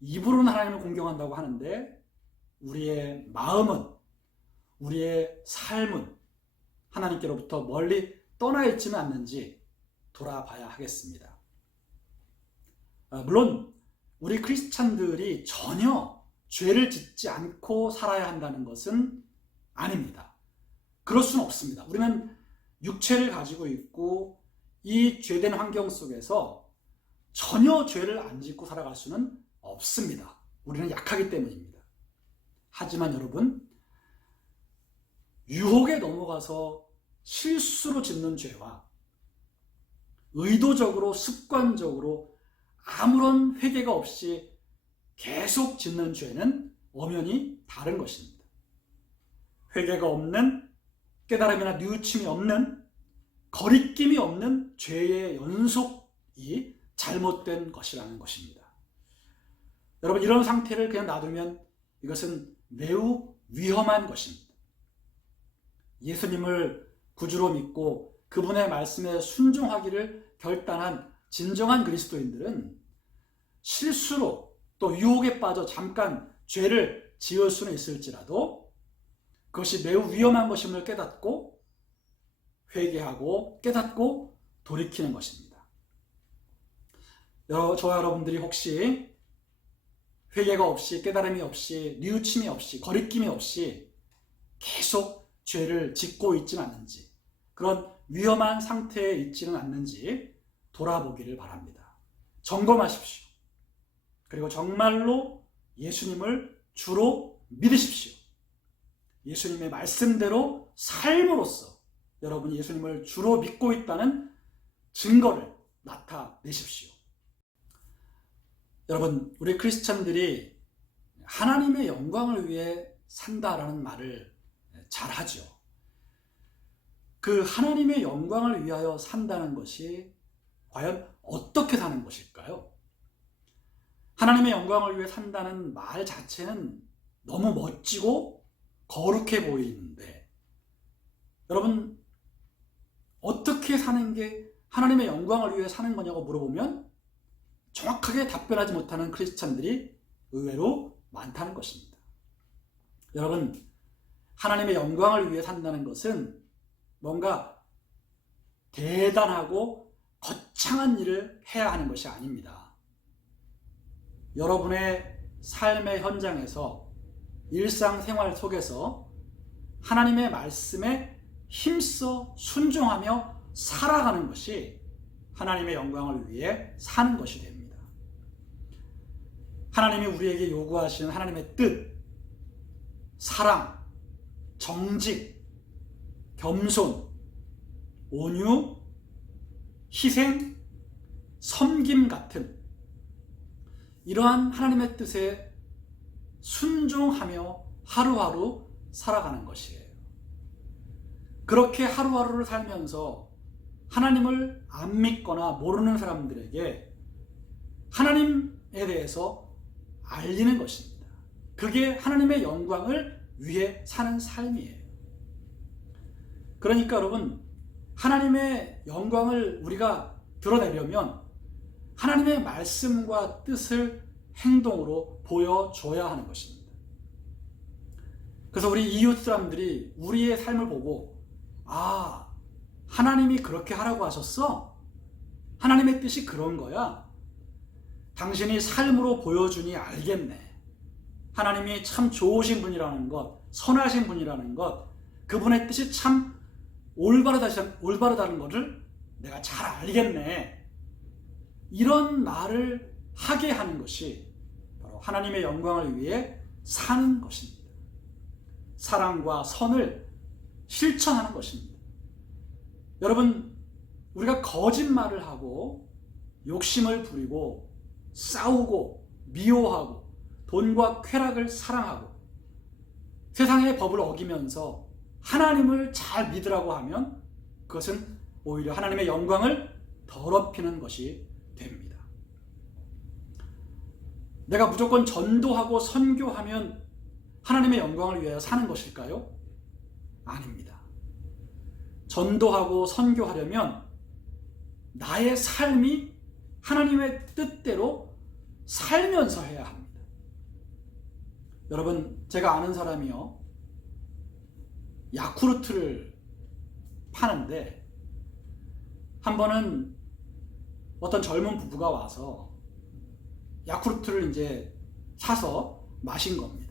입으로는 하나님을 공경한다고 하는데 우리의 마음은, 우리의 삶은 하나님께로부터 멀리 떠나 있지는 않는지 돌아봐야 하겠습니다. 물론 우리 크리스찬들이 전혀 죄를 짓지 않고 살아야 한다는 것은 아닙니다. 그럴 수는 없습니다. 우리는 육체를 가지고 있고 이 죄된 환경 속에서 전혀 죄를 안 짓고 살아갈 수는 없습니다. 우리는 약하기 때문입니다. 하지만 여러분, 유혹에 넘어가서 실수로 짓는 죄와 의도적으로 습관적으로 아무런 회개가 없이 계속 짓는 죄는 엄연히 다른 것입니다. 회개가 없는, 깨달음이나 뉘우침이 없는, 거리낌이 없는 죄의 연속이 잘못된 것이라는 것입니다. 여러분, 이런 상태를 그냥 놔두면 이것은 매우 위험한 것입니다. 예수님을 구주로 믿고 그분의 말씀에 순종하기를 결단한 진정한 그리스도인들은 실수로 또 유혹에 빠져 잠깐 죄를 지을 수는 있을지라도 그것이 매우 위험한 것임을 깨닫고 회개하고 깨닫고 돌이키는 것입니다. 저와 여러분들이 혹시 회개가 없이, 깨달음이 없이, 뉘우침이 없이, 거리낌이 없이 계속 죄를 짓고 있지는 않는지, 그런 위험한 상태에 있지는 않는지 돌아보기를 바랍니다. 점검하십시오. 그리고 정말로 예수님을 주로 믿으십시오. 예수님의 말씀대로 삶으로써 여러분이 예수님을 주로 믿고 있다는 증거를 나타내십시오. 여러분, 우리 크리스찬들이 하나님의 영광을 위해 산다라는 말을 잘 하죠. 그 하나님의 영광을 위하여 산다는 것이 과연 어떻게 사는 것일까요? 하나님의 영광을 위해 산다는 말 자체는 너무 멋지고 거룩해 보이는데, 여러분, 어떻게 사는 게 하나님의 영광을 위해 사는 거냐고 물어보면 정확하게 답변하지 못하는 크리스찬들이 의외로 많다는 것입니다. 여러분, 하나님의 영광을 위해 산다는 것은 뭔가 대단하고 거창한 일을 해야 하는 것이 아닙니다. 여러분의 삶의 현장에서, 일상생활 속에서 하나님의 말씀에 힘써 순종하며 살아가는 것이 하나님의 영광을 위해 사는 것이 됩니다. 하나님이 우리에게 요구하시는 하나님의 뜻, 사랑, 정직, 겸손, 온유, 희생, 섬김 같은 이러한 하나님의 뜻에 순종하며 하루하루 살아가는 것이에요. 그렇게 하루하루를 살면서 하나님을 안 믿거나 모르는 사람들에게 하나님에 대해서 알리는 것입니다. 그게 하나님의 영광을 위해 사는 삶이에요. 그러니까 여러분, 하나님의 영광을 우리가 드러내려면 하나님의 말씀과 뜻을 행동으로 보여줘야 하는 것입니다. 그래서 우리 이웃 사람들이 우리의 삶을 보고, 아, 하나님이 그렇게 하라고 하셨어? 하나님의 뜻이 그런 거야? 당신이 삶으로 보여주니 알겠네. 하나님이 참 좋으신 분이라는 것, 선하신 분이라는 것, 그분의 뜻이 참 올바르다는 것을 내가 잘 알겠네. 이런 말을 하게 하는 것이 바로 하나님의 영광을 위해 사는 것입니다. 사랑과 선을 실천하는 것입니다. 여러분, 우리가 거짓말을 하고 욕심을 부리고 싸우고 미워하고 돈과 쾌락을 사랑하고 세상의 법을 어기면서 하나님을 잘 믿으라고 하면 그것은 오히려 하나님의 영광을 더럽히는 것이 됩니다. 내가 무조건 전도하고 선교하면 하나님의 영광을 위하여 사는 것일까요? 아닙니다. 전도하고 선교하려면 나의 삶이 하나님의 뜻대로 살면서 해야 합니다. 여러분, 제가 아는 사람이요, 야쿠르트를 파는데 한 번은 어떤 젊은 부부가 와서 야쿠르트를 이제 사서 마신 겁니다.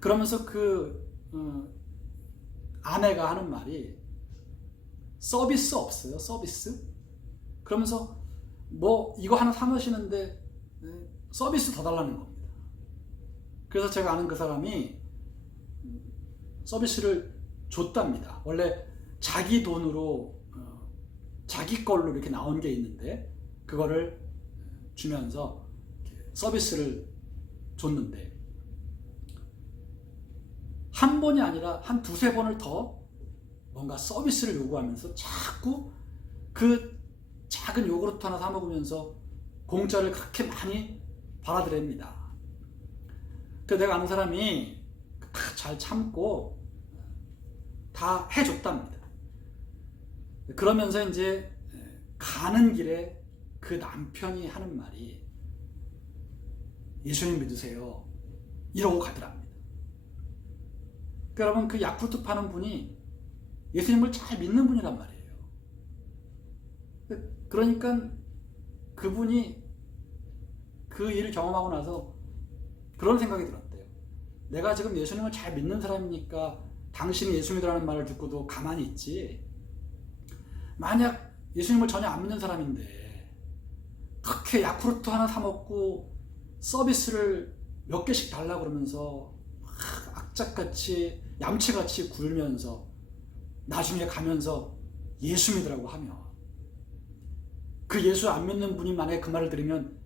그러면서 아내가 하는 말이, 서비스 없어요? 서비스? 그러면서 뭐 이거 하나 사 마시는데 서비스 더 달라는 겁니다. 그래서 제가 아는 그 사람이 서비스를 줬답니다. 원래 자기 돈으로 자기 걸로 이렇게 나온 게 있는데 그거를 주면서 서비스를 줬는데 한 번이 아니라 한 두세 번을 더 뭔가 서비스를 요구하면서 자꾸 그 작은 요구르트 하나 사 먹으면서 공짜를 그렇게 많이 받아들입니다. 그래서 내가 아는 사람이 다 잘 참고 다 해줬답니다. 그러면서 이제 가는 길에 그 남편이 하는 말이, 예수님 믿으세요, 이러고 가더랍니다. 여러분, 그 야쿠르트 파는 분이 예수님을 잘 믿는 분이란 말이에요. 그러니까 그분이 그 일을 경험하고 나서 그런 생각이 들었대요. 내가 지금 예수님을 잘 믿는 사람이니까 당신이 예수 믿으라는 말을 듣고도 가만히 있지, 만약 예수님을 전혀 안 믿는 사람인데 그렇게 야쿠르트 하나 사 먹고 서비스를 몇 개씩 달라고 그러면서 악착같이 얌체같이 굴면서 나중에 가면서 예수 믿으라고 하면, 그 예수 안 믿는 분이 만약에 그 말을 들으면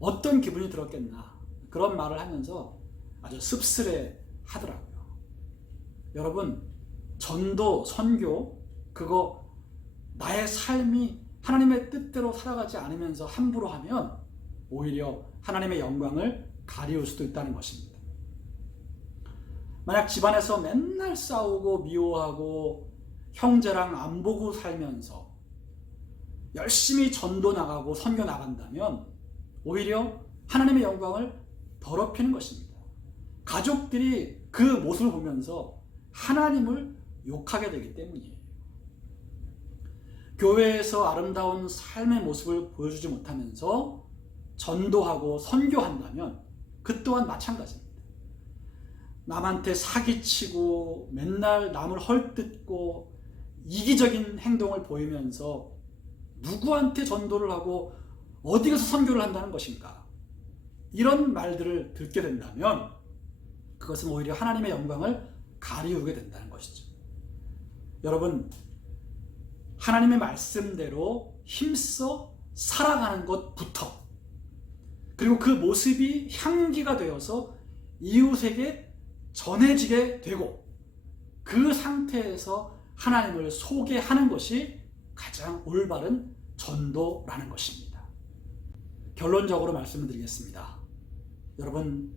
어떤 기분이 들었겠나, 그런 말을 하면서 아주 씁쓸해 하더라고요. 여러분, 전도, 선교, 그거 나의 삶이 하나님의 뜻대로 살아가지 않으면서 함부로 하면 오히려 하나님의 영광을 가리울 수도 있다는 것입니다. 만약 집안에서 맨날 싸우고 미워하고 형제랑 안 보고 살면서 열심히 전도 나가고 선교 나간다면 오히려 하나님의 영광을 더럽히는 것입니다. 가족들이 그 모습을 보면서 하나님을 욕하게 되기 때문이에요. 교회에서 아름다운 삶의 모습을 보여주지 못하면서 전도하고 선교한다면 그 또한 마찬가지입니다. 남한테 사기치고 맨날 남을 헐뜯고 이기적인 행동을 보이면서 누구한테 전도를 하고 어디 가서 선교를 한다는 것인가? 이런 말들을 듣게 된다면 그것은 오히려 하나님의 영광을 가리우게 된다는 것이죠. 여러분, 하나님의 말씀대로 힘써 살아가는 것부터, 그리고 그 모습이 향기가 되어서 이웃에게 전해지게 되고 그 상태에서 하나님을 소개하는 것이 가장 올바른 전도라는 것입니다. 결론적으로 말씀을 드리겠습니다. 여러분,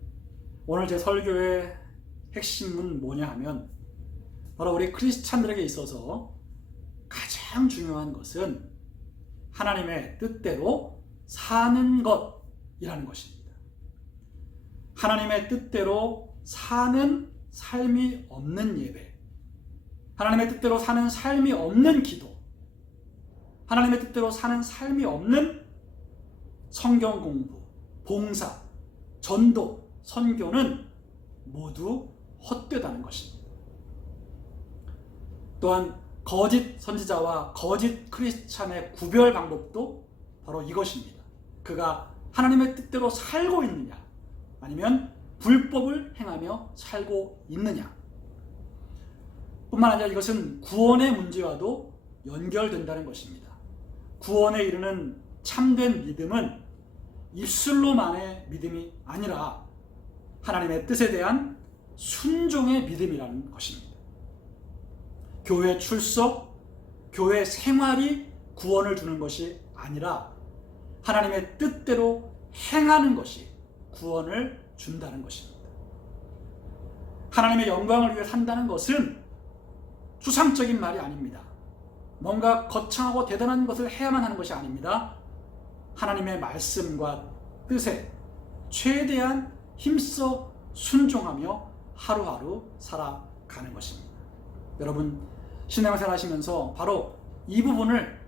오늘 제 설교의 핵심은 뭐냐 하면 바로 우리 크리스찬들에게 있어서 가장 중요한 것은 하나님의 뜻대로 사는 것이라는 것입니다. 하나님의 뜻대로 사는 삶이 없는 예배, 하나님의 뜻대로 사는 삶이 없는 기도, 하나님의 뜻대로 사는 삶이 없는 성경 공부, 봉사, 전도, 선교는 모두 헛되다는 것입니다. 또한 거짓 선지자와 거짓 크리스찬의 구별 방법도 바로 이것입니다. 그가 하나님의 뜻대로 살고 있느냐, 아니면 불법을 행하며 살고 있느냐. 뿐만 아니라 이것은 구원의 문제와도 연결된다는 것입니다. 구원에 이르는 참된 믿음은 입술로만의 믿음이 아니라 하나님의 뜻에 대한 순종의 믿음이라는 것입니다. 교회 출석, 교회 생활이 구원을 주는 것이 아니라 하나님의 뜻대로 행하는 것이 구원을 준다는 것입니다. 하나님의 영광을 위해 산다는 것은 추상적인 말이 아닙니다. 뭔가 거창하고 대단한 것을 해야만 하는 것이 아닙니다. 하나님의 말씀과 뜻에 최대한 힘써 순종하며 하루하루 살아가는 것입니다. 여러분, 신앙생활 하시면서 바로 이 부분을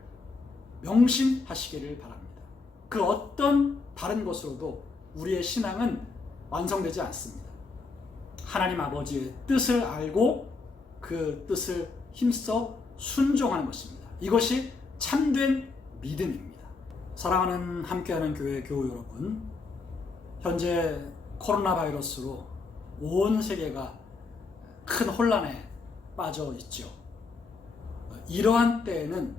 명심하시기를 바랍니다. 그 어떤 다른 것으로도 우리의 신앙은 완성되지 않습니다. 하나님 아버지의 뜻을 알고 그 뜻을 힘써 순종하는 것입니다. 이것이 참된 믿음입니다. 사랑하는 함께하는 교회 교우 여러분, 현재 코로나 바이러스로 온 세계가 큰 혼란에 빠져 있죠. 이러한 때에는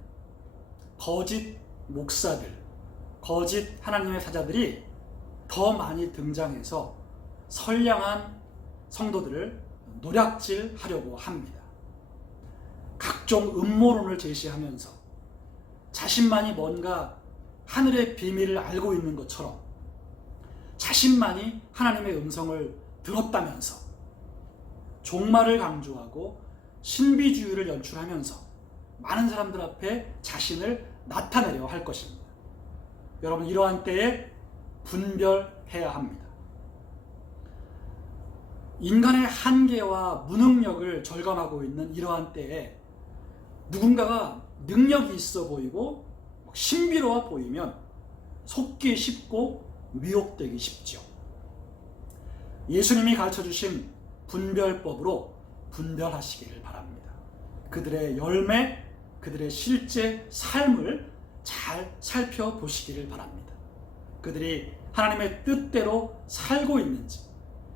거짓 목사들, 거짓 하나님의 사자들이 더 많이 등장해서 선량한 성도들을 노략질하려고 합니다. 각종 음모론을 제시하면서 자신만이 뭔가 하늘의 비밀을 알고 있는 것처럼 자신만이 하나님의 음성을 들었다면서 종말을 강조하고 신비주의를 연출하면서 많은 사람들 앞에 자신을 나타내려 할 것입니다. 여러분, 이러한 때에 분별해야 합니다. 인간의 한계와 무능력을 절감하고 있는 이러한 때에 누군가가 능력이 있어 보이고 신비로워 보이면 속기 쉽고 미혹되기 쉽죠. 예수님이 가르쳐주신 분별법으로 분별하시기를 바랍니다. 그들의 열매, 그들의 실제 삶을 잘 살펴보시기를 바랍니다. 그들이 하나님의 뜻대로 살고 있는지,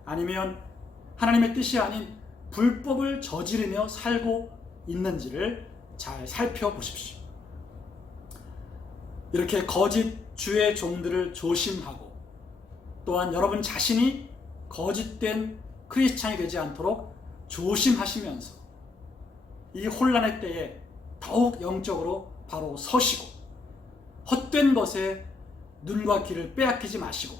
아니면 하나님의 뜻이 아닌 불법을 저지르며 살고 있는지를 잘 살펴보십시오. 이렇게 거짓 주의 종들을 조심하고, 또한 여러분 자신이 거짓된 크리스찬이 되지 않도록 조심하시면서 이 혼란의 때에 더욱 영적으로 바로 서시고, 헛된 것에 눈과 귀를 빼앗기지 마시고,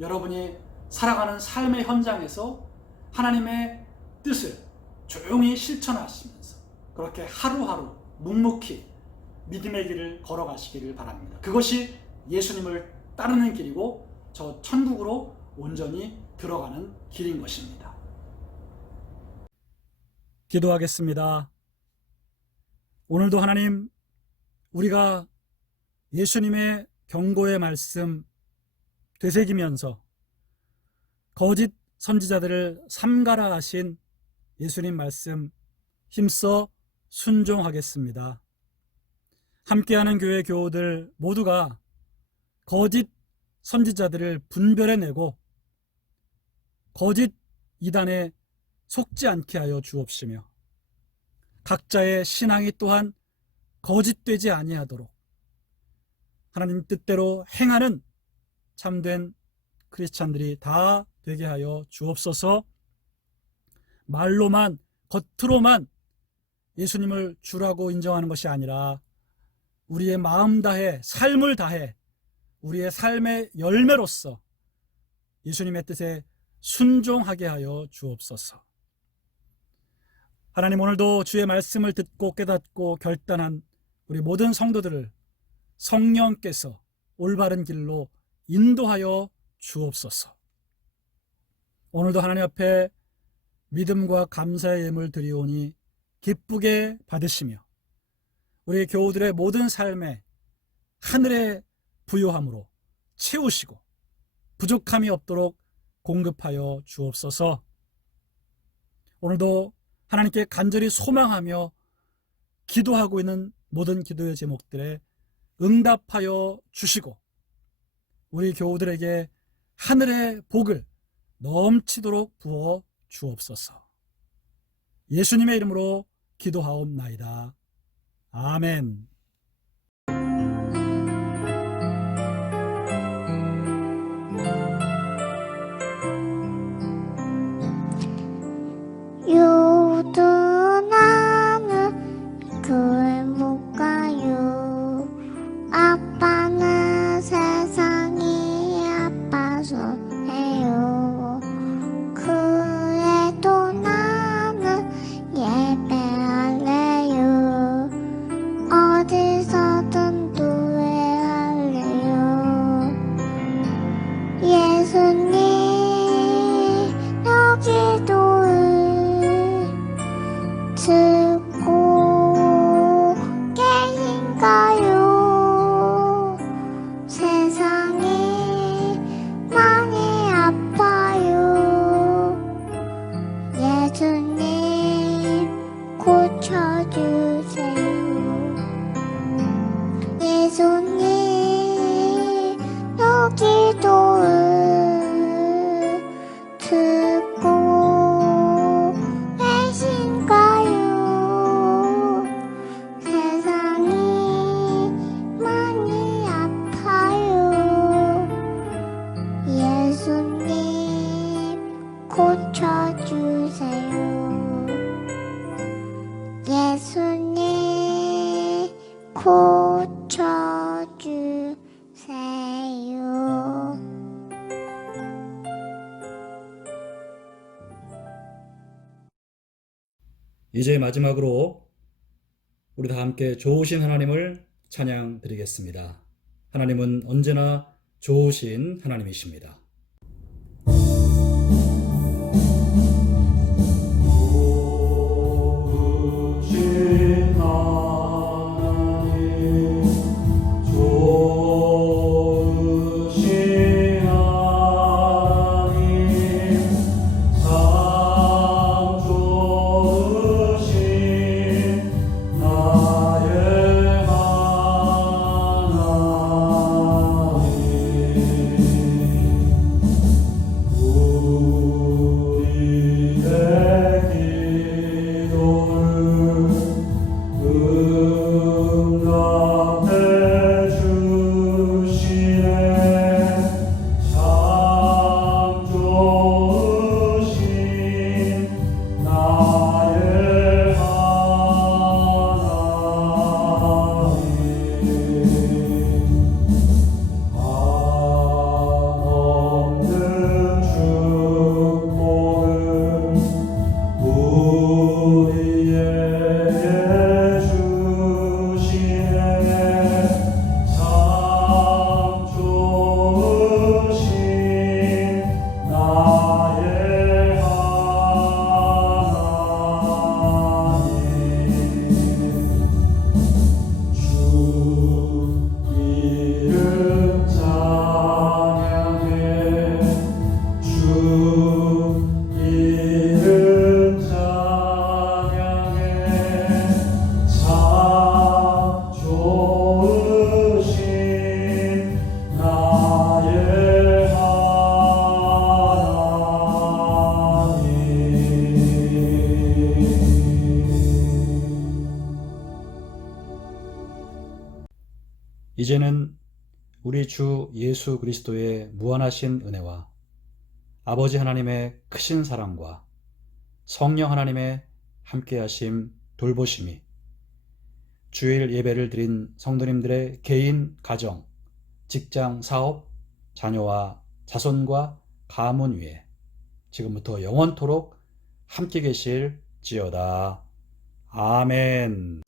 여러분이 살아가는 삶의 현장에서 하나님의 뜻을 조용히 실천하시면서 그렇게 하루하루 묵묵히 믿음의 길을 걸어가시기를 바랍니다. 그것이 예수님을 따르는 길이고 저 천국으로 온전히 들어가는 길인 것입니다. 기도하겠습니다. 오늘도 하나님, 우리가 예수님의 경고의 말씀 되새기면서 거짓 선지자들을 삼가라 하신 예수님 말씀 힘써 순종하겠습니다. 함께하는 교회 교우들 모두가 거짓 선지자들을 분별해내고 거짓 이단에 속지 않게 하여 주옵시며 각자의 신앙이 또한 거짓되지 아니하도록 하나님 뜻대로 행하는 참된 크리스찬들이 다 되게 하여 주옵소서. 말로만, 겉으로만 예수님을 주라고 인정하는 것이 아니라 우리의 마음 다해, 삶을 다해 우리의 삶의 열매로서 예수님의 뜻에 순종하게 하여 주옵소서. 하나님, 오늘도 주의 말씀을 듣고 깨닫고 결단한 우리 모든 성도들을 성령께서 올바른 길로 인도하여 주옵소서. 오늘도 하나님 앞에 믿음과 감사의 예물 드리오니 기쁘게 받으시며 우리 교우들의 모든 삶에 하늘의 부요함으로 채우시고 부족함이 없도록 공급하여 주옵소서. 오늘도 하나님께 간절히 소망하며 기도하고 있는 모든 기도의 제목들에 응답하여 주시고 우리 교우들에게 하늘의 복을 넘치도록 부어 주옵소서. 예수님의 이름으로 기도하옵나이다. 아멘. 유도 나는 교회 못 가요. 아빠는 세상이 아파서 해요. 그래도 나는 예배할래요. 어디서든 노래할래요. 예수님 여기도 듣고 계신가요? 세상이 많이 아파요. 예수님 고쳐주세요. 예수님 여기도 듣고 계신가요? 세상이 많이 아파요. 예수님 고쳐주세요. 예수님 고쳐주세요. 이제 마지막으로 우리 다 함께 좋으신 하나님을 찬양 드리겠습니다. 하나님은 언제나 좋으신 하나님이십니다. 좋으신 하나님, 좋으신 하나님, 참 좋으신 나의 하나님. 이제는 우리 주 예수 그리스도의 무한하신 은혜와 아버지 하나님의 크신 사랑과 성령 하나님의 함께하심 돌보심이 주일 예배를 드린 성도님들의 개인, 가정, 직장, 사업, 자녀와 자손과 가문 위에 지금부터 영원토록 함께 계실지어다. 아멘.